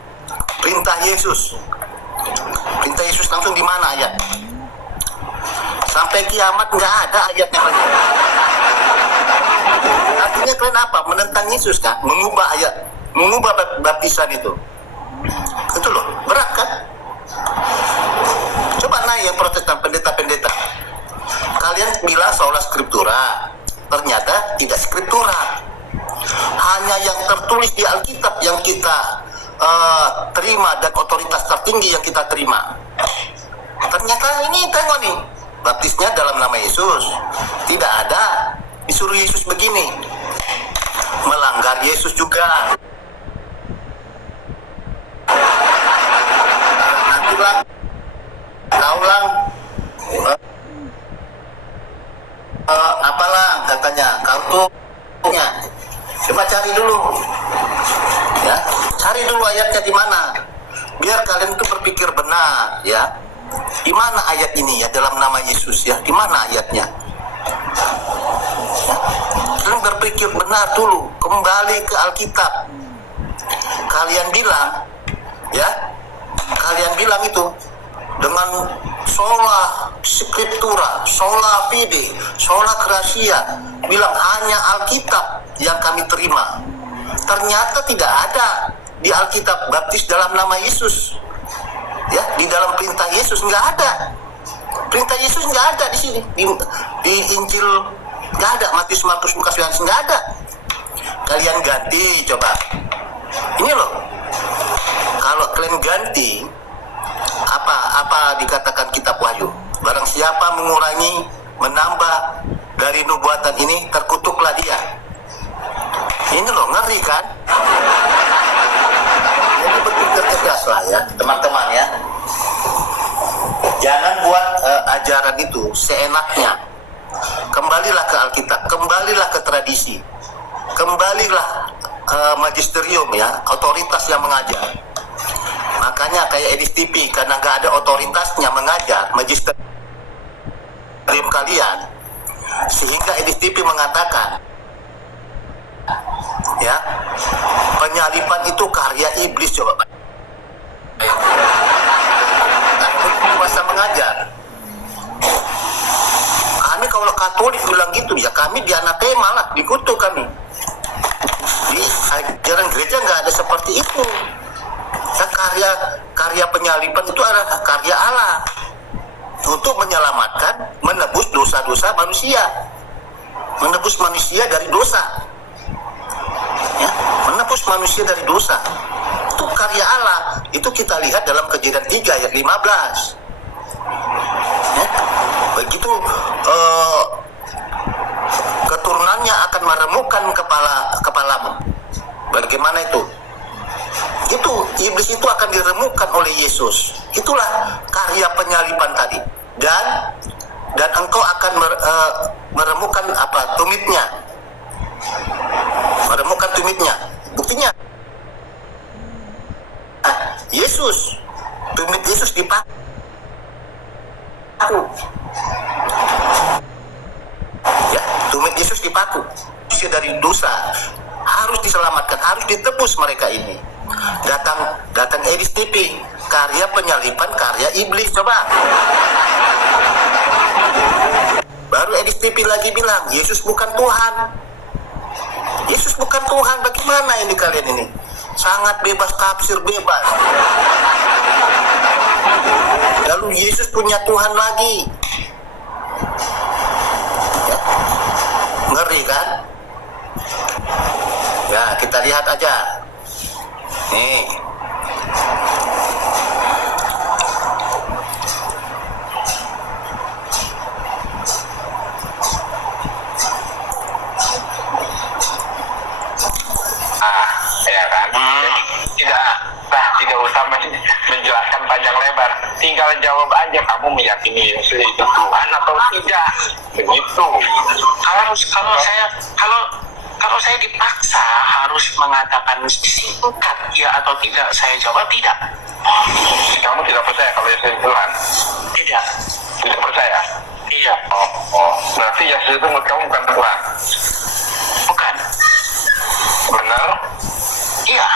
Perintah Yesus. Perintah Yesus langsung di mana ayat? Sampai kiamat nggak ada ayatnya lagi. Artinya kalian apa? Menentang Yesus kan? Mengubah ayat, mengubah baptisan itu. Itu loh, berat kan? Coba naik yang Protestan, pendeta-pendeta. Kalian bilang sola scriptura, ternyata tidak scriptura. Hanya yang tertulis di Alkitab yang kita terima dan otoritas tertinggi yang kita terima. Ternyata ini tengok nih, baptisnya dalam nama Yesus. Tidak ada disuruh Yesus begini. Melanggar Yesus juga. Nanti lah kaulang apalah katanya kartunya. Coba cari dulu ya, cari dulu ayatnya di mana biar kalian itu berpikir benar ya. Di mana ayat ini ya dalam nama Yesus ya, di mana ayatnya ya? Kalian berpikir benar dulu, kembali ke Alkitab. Kalian bilang ya, kalian bilang itu dengan sola scriptura, sola fide, sola gratia, bilang hanya Alkitab yang kami terima. Ternyata tidak ada di Alkitab baptis dalam nama Yesus. Ya, di dalam perintah Yesus nggak ada. Perintah Yesus nggak ada di sini. Di Injil nggak ada. Matius, Markus, Lukas, Yohanes nggak ada. Kalian ganti coba. Ini loh. Kalau kalian ganti, apa dikatakan kitab Wahyu? Barang siapa mengurangi, menambah dari nubuatan ini, terkutuklah dia. Ini loh, ngeri kan? Jadi berpikir cerdas lah ya, teman-teman ya. Jangan buat ajaran itu seenaknya. Kembalilah ke Alkitab, kembalilah ke tradisi, kembalilah magisterium ya, otoritas yang mengajar. Makanya kayak Edis TV, karena nggak ada otoritasnya mengajar magisterium kalian, sehingga Edis TV mengatakan ya, penyalipan itu karya iblis. Coba kuasa mengajar. Kami kalau Katolik bilang gitu ya, kami di anatema lah, dikutuk kami. Di ajaran gereja nggak ada seperti itu. Karya penyalipan itu adalah karya Allah untuk menyelamatkan, menebus dosa-dosa manusia, menebus manusia dari dosa, ya, menebus manusia dari dosa. Itu karya Allah. Itu kita lihat dalam Kejadian 3 ayat 15. Ya, begitu keturunannya akan meremukkan kepalamu. Bagaimana itu? Itu iblis itu akan diremukkan oleh Yesus. Itulah karya penyalipan tadi. Dan engkau akan meremukkan tumitnya. Meremukkan tumitnya. Buktinya Yesus, tumit Yesus dipaku. Ya, tumit Yesus dipaku. Dari dosa harus diselamatkan, harus ditebus mereka ini. Datang Edis TV, karya penyalipan, karya iblis. Coba. Baru Edis TV lagi bilang Yesus bukan Tuhan. Yesus bukan Tuhan. Bagaimana ini kalian ini? Sangat bebas tafsir, bebas. Lalu Yesus punya Tuhan lagi. Ya. Ngeri kan? Ya, kita lihat aja. Nih. Ya kan? Jadi tidak usah menjelaskan panjang lebar, tinggal jawab aja, kamu meyakini Yesus itu Tuhan atau tidak, begitu. Kalau saya dipaksa harus mengatakan singkat ya atau tidak, saya jawab tidak. Kamu tidak percaya kalau Yesus itu Tuhan? Tidak. Tidak percaya? Iya. Oh, berarti Yesus itu menurut kamu bukan Tuhan? Bukan. Benar? Iya.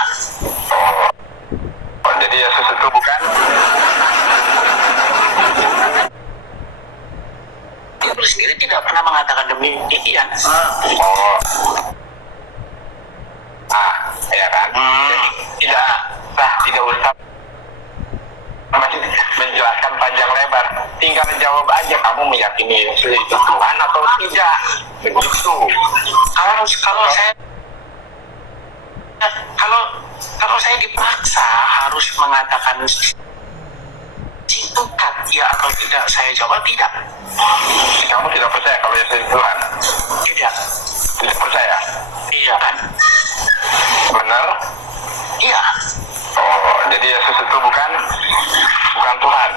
Oh, jadi Yesus itu bukan? Dia sendiri tidak pernah mengatakan demikian. Ya kan? Jadi tidak usah menjelaskan panjang lebar, tinggal jawab aja, kamu meyakini Yesus itu Tuhan atau tidak, begitu. Kalau saya dipaksa harus mengatakan singkat ya atau tidak, saya jawab tidak. Kamu tidak percaya kalau Yesus itu Tuhan? Tidak. Tidak percaya? Iya kan? Benar? Iya. Oh, jadi Yesus itu bukan Tuhan?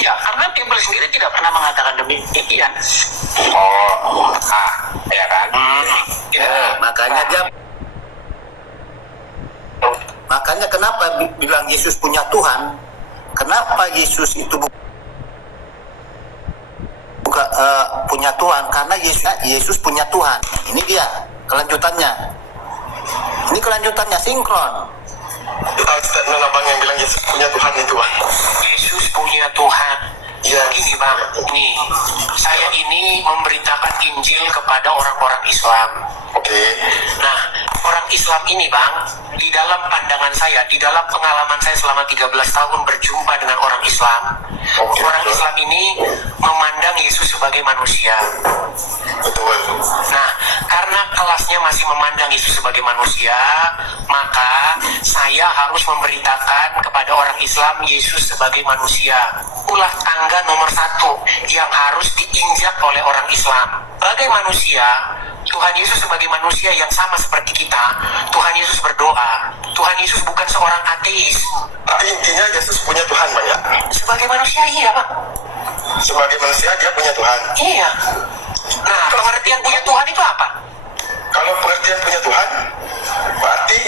Ya, karena Bible sendiri tidak pernah mengatakan demikian. Ya kan? Makanya kenapa bilang Yesus punya Tuhan? Kenapa Yesus itu punya Tuhan? Karena Yesus punya Tuhan. Ini dia kelanjutannya. Ini kelanjutannya sinkron. Kita statement abang yang bilang Yesus punya Tuhan itu, Bang. Yesus punya Tuhan. Gini Bang, nih saya ini memberitakan Injil kepada orang-orang Islam. Oke. Nah, orang Islam ini Bang, di dalam pandangan saya, di dalam pengalaman saya selama 13 tahun berjumpa dengan orang Islam, orang Islam ini memandang Yesus sebagai manusia. Betul. Nah, karena kelasnya masih memandang Yesus sebagai manusia, maka saya harus memberitakan kepada orang Islam Yesus sebagai manusia. Itulah tangga nomor 1 yang harus diinjak oleh orang Islam. Sebagai manusia, Tuhan Yesus sebagai manusia yang sama seperti kita, Tuhan Yesus berdoa. Tuhan Yesus bukan seorang ateis. Tapi intinya Yesus punya Tuhan banyak. Sebagai manusia iya Bang. Sebagai manusia dia punya Tuhan. Iya. Nah, pengertian punya Tuhan itu apa? Kalau pengertian punya Tuhan, berarti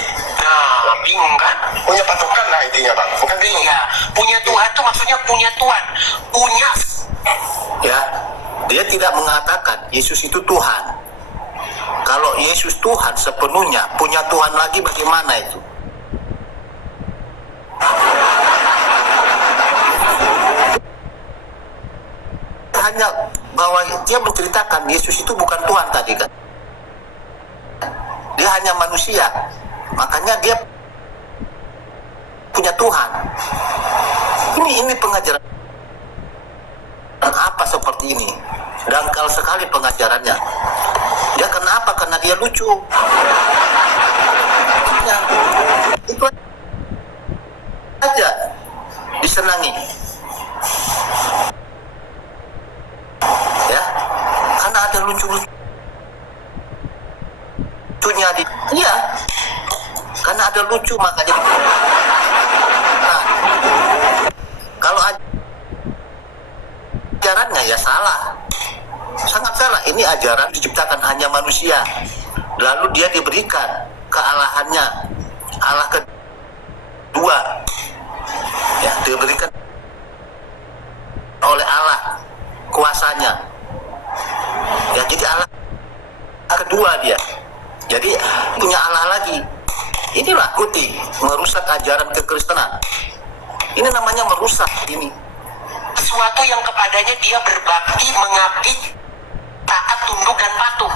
Nah, bingung kan? punya patokan lah intinya Bang. Bukan bingung. Iya, punya Tuhan tuh maksudnya punya Tuhan. Punya. Ya, dia tidak mengatakan Yesus itu Tuhan. Kalau Yesus Tuhan sepenuhnya, punya Tuhan lagi bagaimana itu? Hanya bahwa dia menceritakan Yesus itu bukan Tuhan tadi kan. Dia hanya manusia. Makanya dia punya Tuhan. Ini pengajaran apa seperti ini? Dangkal sekali pengajarannya. Ya kenapa? Karena dia lucu. Ya, itu aja disenangi. Ya, karena ada lucunya di. Iya, karena ada lucu makanya. Nah, kalau ajarannya ya salah, sangat salah. Ini ajaran diciptakan hanya manusia, lalu dia diberikan kealahannya, Allah kedua, ya diberikan oleh Allah kuasanya, ya jadi Allah kedua dia, jadi punya Allah lagi. Inilah kuti merusak ajaran kekristenan. Ini namanya merusak ini. Sesuatu yang kepadanya dia berbakti, mengabdi, taat, tunduk, dan patuh.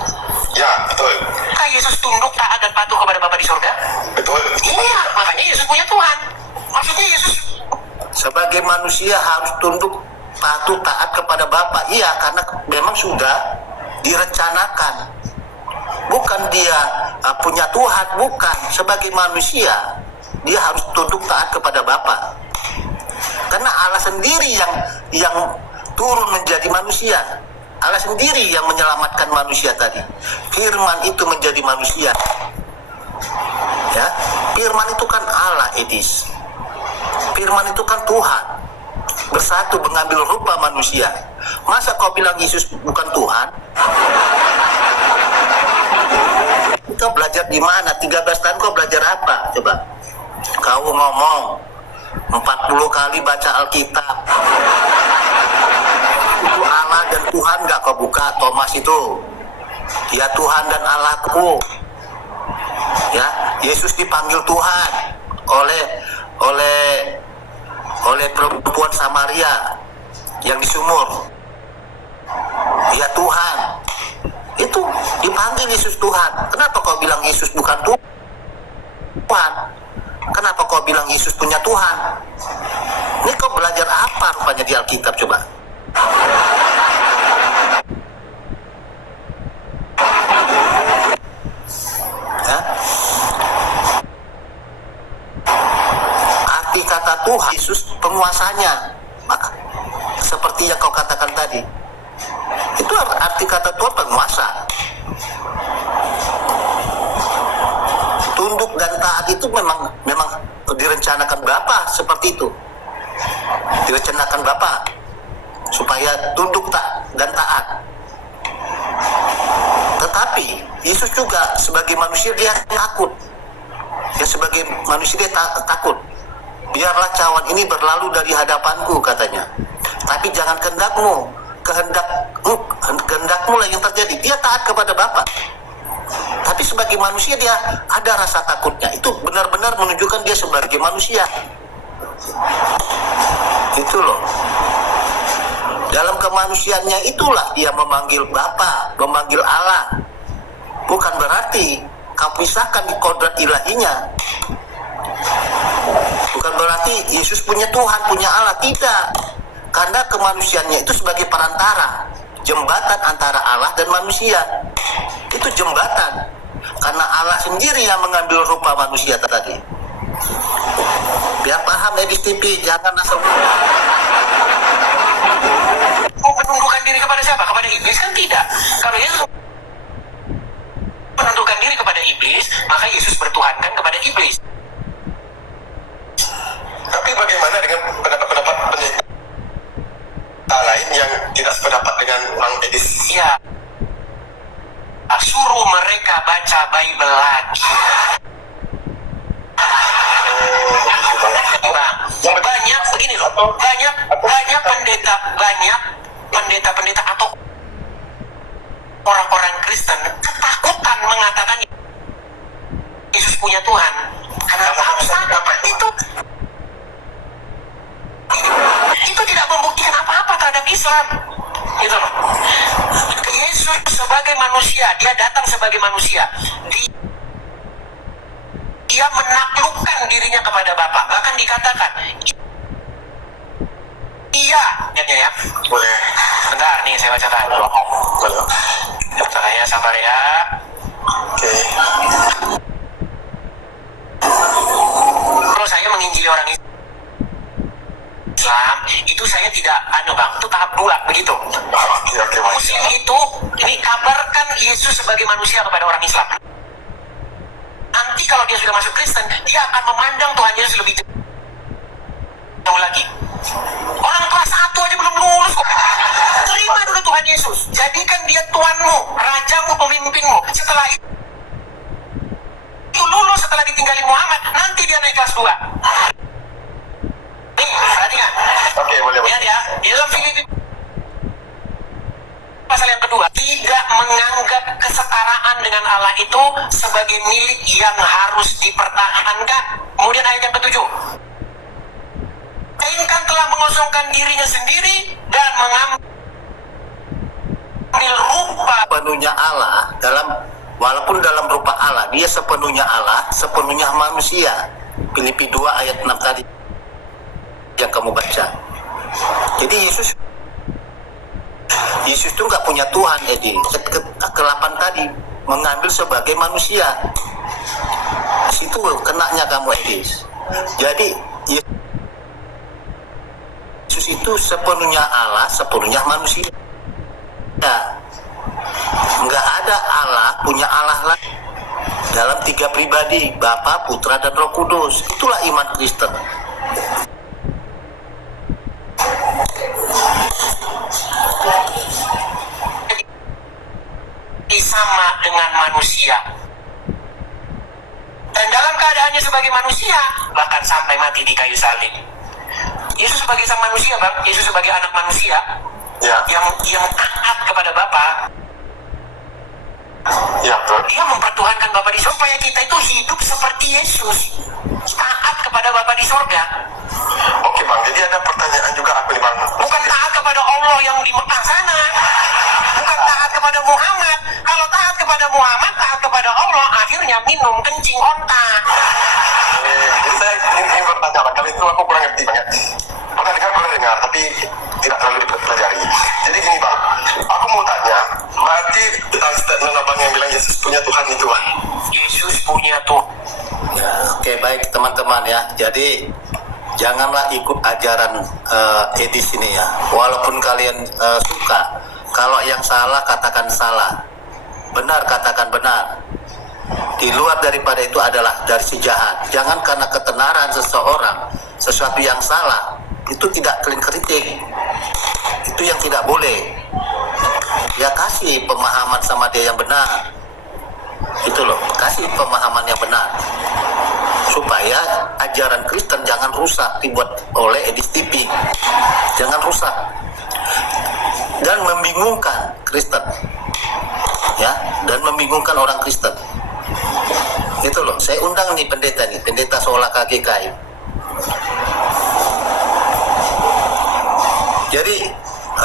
Ya, betul. Kak Yesus tunduk, taat, dan patuh kepada Bapa di surga? Betul. Iya, makanya Yesus punya Tuhan. Maksudnya Yesus Sebagai manusia harus tunduk, patuh, taat kepada Bapa. Iya, karena memang sudah direncanakan. Bukan dia punya Tuhan, bukan. Sebagai manusia, dia harus tunduk, taat kepada Bapa. Karena Allah sendiri yang turun menjadi manusia. Allah sendiri yang menyelamatkan manusia tadi. Firman itu menjadi manusia. Ya, Firman itu kan Allah, Edis. Firman itu kan Tuhan. Bersatu mengambil rupa manusia. Masa kau bilang Yesus bukan Tuhan? Kau belajar di mana? 13 tahun kau belajar apa? Coba. Kau ngomong 40 kali baca Alkitab. Itu Allah dan Tuhan gak kau buka, Thomas itu. Ya Tuhan dan Allahku. Ya, Yesus dipanggil Tuhan oleh perempuan Samaria yang di sumur. Ya Tuhan. Itu dipanggil Yesus Tuhan. Kenapa kau bilang Yesus bukan Tuhan? Kenapa kau bilang Yesus punya Tuhan? Ini kau belajar apa rupanya di Alkitab coba? Ya? Arti kata Tuhan, Yesus penguasanya. Maka seperti yang kau katakan tadi, itu arti kata Tuhan penguasa. Tunduk dan taat itu memang direncanakan Bapa seperti itu. Direncanakan Bapa supaya tunduk dan taat. Tetapi Yesus juga sebagai manusia dia takut. Ya sebagai manusia dia takut. Biarlah cawan ini berlalu dari hadapanku katanya. Tapi jangan kehendakmu lah yang terjadi. Dia taat kepada Bapa. Tapi sebagai manusia dia ada rasa takutnya. Itu benar-benar menunjukkan dia sebagai manusia. Itu loh. Dalam kemanusiaannya itulah dia memanggil Bapa, memanggil Allah. Bukan berarti kau pisahkan kodrat ilahinya. Bukan berarti Yesus punya Tuhan, punya Allah, tidak. Karena kemanusiaannya itu sebagai perantara, jembatan antara Allah dan manusia. Itu jembatan. Karena Allah sendiri yang mengambil rupa manusia tadi. Biar paham Edis TV, jangan asal menundukkan diri kepada siapa? Kepada iblis kan tidak. Kalau Yesus menundukkan diri kepada iblis, maka Yesus bertuhankan kepada iblis. Tapi bagaimana dengan pendapat-pendapat pendeta lain yang tidak sependapat dengan Bang Edis? Ya, suruh mereka baca Bible lagi. Banyak begini loh, banyak pendeta atau orang-orang Kristen ketakutan mengatakan Yesus punya Tuhan. Kenapa harus ada? Itu tidak membuktikan apa-apa terhadap Islam. Gitu loh. Yesus sebagai manusia, dia datang sebagai manusia. Dia menaklukkan dirinya kepada Bapa. Bahkan dikatakan, iya, ya. Boleh. Bentar, nih saya bacakan. Boleh. Saya sabar ya. Oke. Kalau saya menginjili orang Islam, itu saya tidak, Bang, itu tahap 2, begitu. Oke, Muslim itu, ini kabarkan Yesus sebagai manusia kepada orang Islam. Nanti kalau dia sudah masuk Kristen, dia akan memandang Tuhan Yesus lebih jauh lagi. Orang kelas 1 aja belum lulus kok. Terima dulu Tuhan Yesus. Jadikan dia Tuhanmu, rajamu, pemimpinmu. Setelah itu lulus, setelah ditinggali Muhammad, nanti dia naik kelas 2. Nih, perhatikan. Oke, boleh. Lihat ya, di dalam Filipi pasal yang kedua, tidak menganggap kesetaraan dengan Allah itu sebagai milik yang harus dipertahankan. Kemudian ayat yang ke-7, melainkan telah mengosongkan dirinya sendiri dan mengambil rupa sepenuhnya Allah, walaupun dalam rupa Allah, dia sepenuhnya Allah, sepenuhnya manusia. Filipi 2 ayat 6 tadi yang kamu baca. Jadi Yesus itu nggak punya Tuhan, Edi. Ke-8 tadi mengambil sebagai manusia. Situ kenanya kamu, Edis. Jadi Yesus itu sepenuhnya Allah, sepenuhnya manusia. Nggak ada Allah punya Allah lagi dalam 3 pribadi, Bapa, Putra, dan Roh Kudus. Itulah iman Kristen. sama dengan manusia, dan dalam keadaannya sebagai manusia bahkan sampai mati di kayu salib. Yesus sebagai sang manusia, Bang, Yesus sebagai anak manusia, Ya. yang taat kepada Bapa. Ya, betul. Dia mempertuhankan Bapa di surga supaya kita itu hidup seperti Yesus, taat kepada Bapa di surga. Oke, Bang. Jadi ada pertanyaan juga apa nih, Bang? Bukan taat kepada Allah yang di Mekah sana, bukan taat kepada Muhammad. Kalau taat kepada Muhammad, taat kepada Allah, akhirnya minum kencing onta. Jadi saya ingin bertanya, Bang. Kali itu aku kurang ngerti banget. Pernah dengar, tapi tidak terlalu dipelajari. Jadi gini, Bang. Aku mau tanya, berarti statement Abang yang bilang Yesus punya Tuhan itu, Bang? Yesus punya Tuhan. Ya, oke, baik teman-teman ya. Jadi janganlah ikut ajaran Edis ini ya. Walaupun kalian suka, kalau yang salah katakan salah, benar katakan benar. Di luar daripada itu adalah dari si jahat. Jangan karena ketenaran seseorang sesuatu yang salah itu tidak kalian kritik. Itu yang tidak boleh. Ya, kasih pemahaman sama dia yang benar. Itu loh, kasih pemahaman yang benar supaya ajaran Kristen jangan rusak dibuat oleh Edis TV. Jangan rusak dan membingungkan Kristen, ya, dan membingungkan orang Kristen. Itu loh, saya undang nih pendeta Sola KGKI. Jadi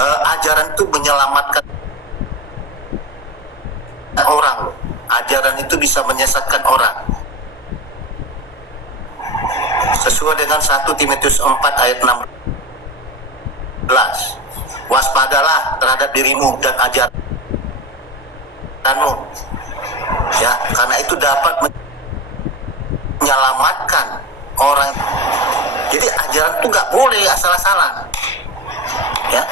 ajaran itu menyelamatkan orang. Ajaran itu bisa menyesatkan orang. Sesuai dengan 1 Timotius 4 ayat 16. Waspadalah terhadap dirimu dan ajaranmu. Ya, karena itu dapat menyelamatkan orang. Jadi ajaran itu nggak boleh asal-asalan. Ya.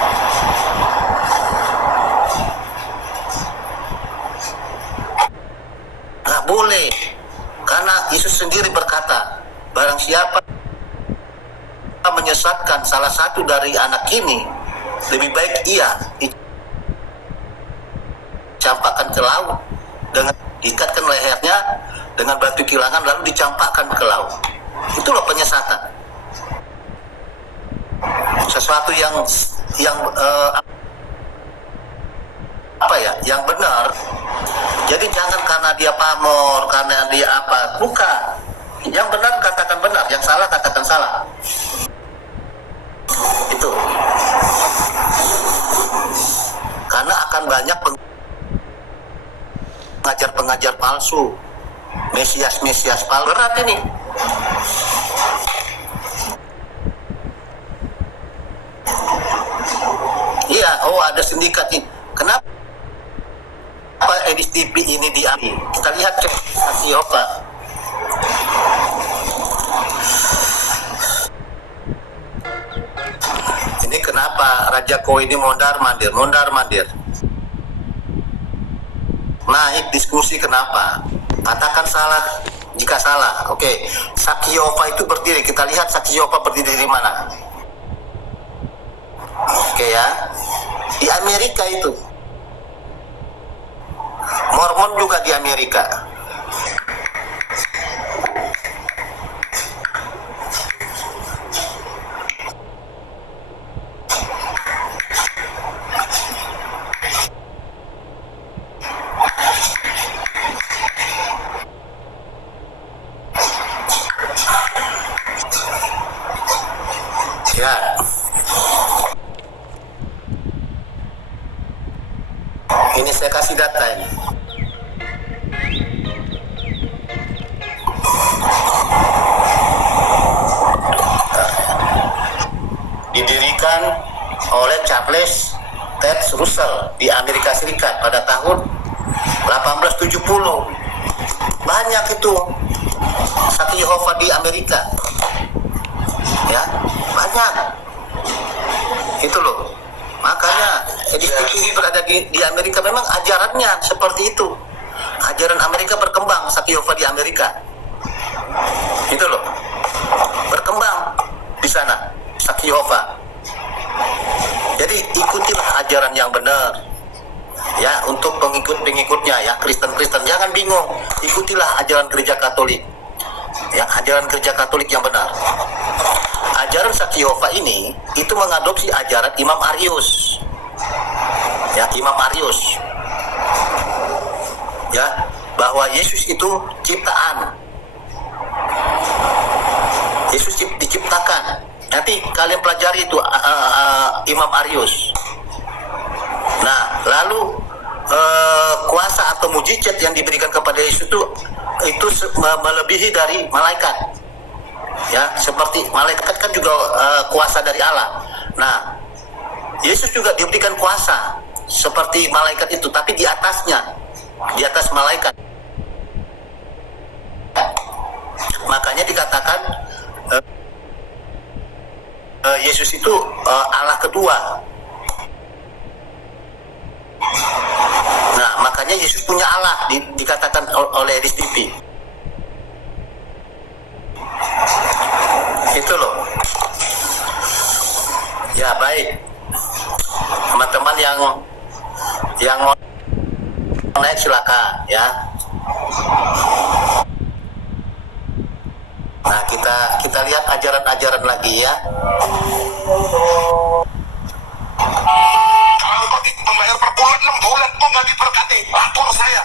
Nggak boleh. Karena Yesus sendiri berkata, barang siapa menyesatkan salah satu dari anak ini, lebih baik ia dicampakkan ke laut, dengan diikatkan lehernya dengan batu kilangan lalu dicampakkan ke laut. Itulah penyesatan. Sesuatu yang yang benar. Jadi jangan karena dia pamor, karena dia apa, bukan. Yang benar katakan benar, yang salah katakan salah. Itu. Karena akan banyak pengajar-pengajar palsu, mesias-mesias palsu. Berat ini. Iya, ada sindikat ini. Kenapa Edis TV ini diambil? Kita lihat cek saksi Yehova. Ini kenapa Raja Ko ini mondar mandir? Naik diskusi kenapa? Katakan salah jika salah. Oke. Saksi Yehova itu berdiri. Kita lihat saksi Yehova berdiri di mana? Oke ya. Di Amerika itu. Mormon juga di Amerika. Ya. Ini saya kasih data ini. Didirikan oleh Charles Ted Russell di Amerika Serikat pada tahun 1870. Banyak itu saksi Yehova di Amerika. Ya, banyak. Itu loh. Makanya Edis TV berada di Amerika, memang ajarannya seperti itu. Ajaran Amerika berkembang, saksi Yehova di Amerika. Itu loh. Berkembang di sana, saksi Yehova. Jadi ikutilah ajaran yang benar. Ya, untuk pengikut-pengikutnya ya, Kristen-Kristen jangan bingung. Ikutilah ajaran Gereja Katolik. Ya, ajaran Gereja Katolik yang benar. Ajaran saksi Yehova ini itu mengadopsi ajaran Imam Arius. Ya, Imam Arius. Ya, bahwa Yesus itu ciptaan. Yesus diciptakan. Nanti kalian pelajari itu Imam Arius. Nah, lalu kuasa atau mujizat yang diberikan kepada Yesus itu melebihi dari malaikat. Ya, seperti malaikat kan juga kuasa dari Allah. Nah, Yesus juga diberikan kuasa seperti malaikat itu, tapi di atasnya, di atas malaikat. Makanya dikatakan Yesus itu Allah kedua. Nah, makanya Yesus punya Allah dikatakan oleh Edis TV. Itu loh. Ya, baik. Teman-teman yang mau naik silakan ya. Nah, kita lihat ajaran-ajaran lagi ya. Kalau kau membayar per bulan 6 bulan kok nggak diberkati, lapor saya.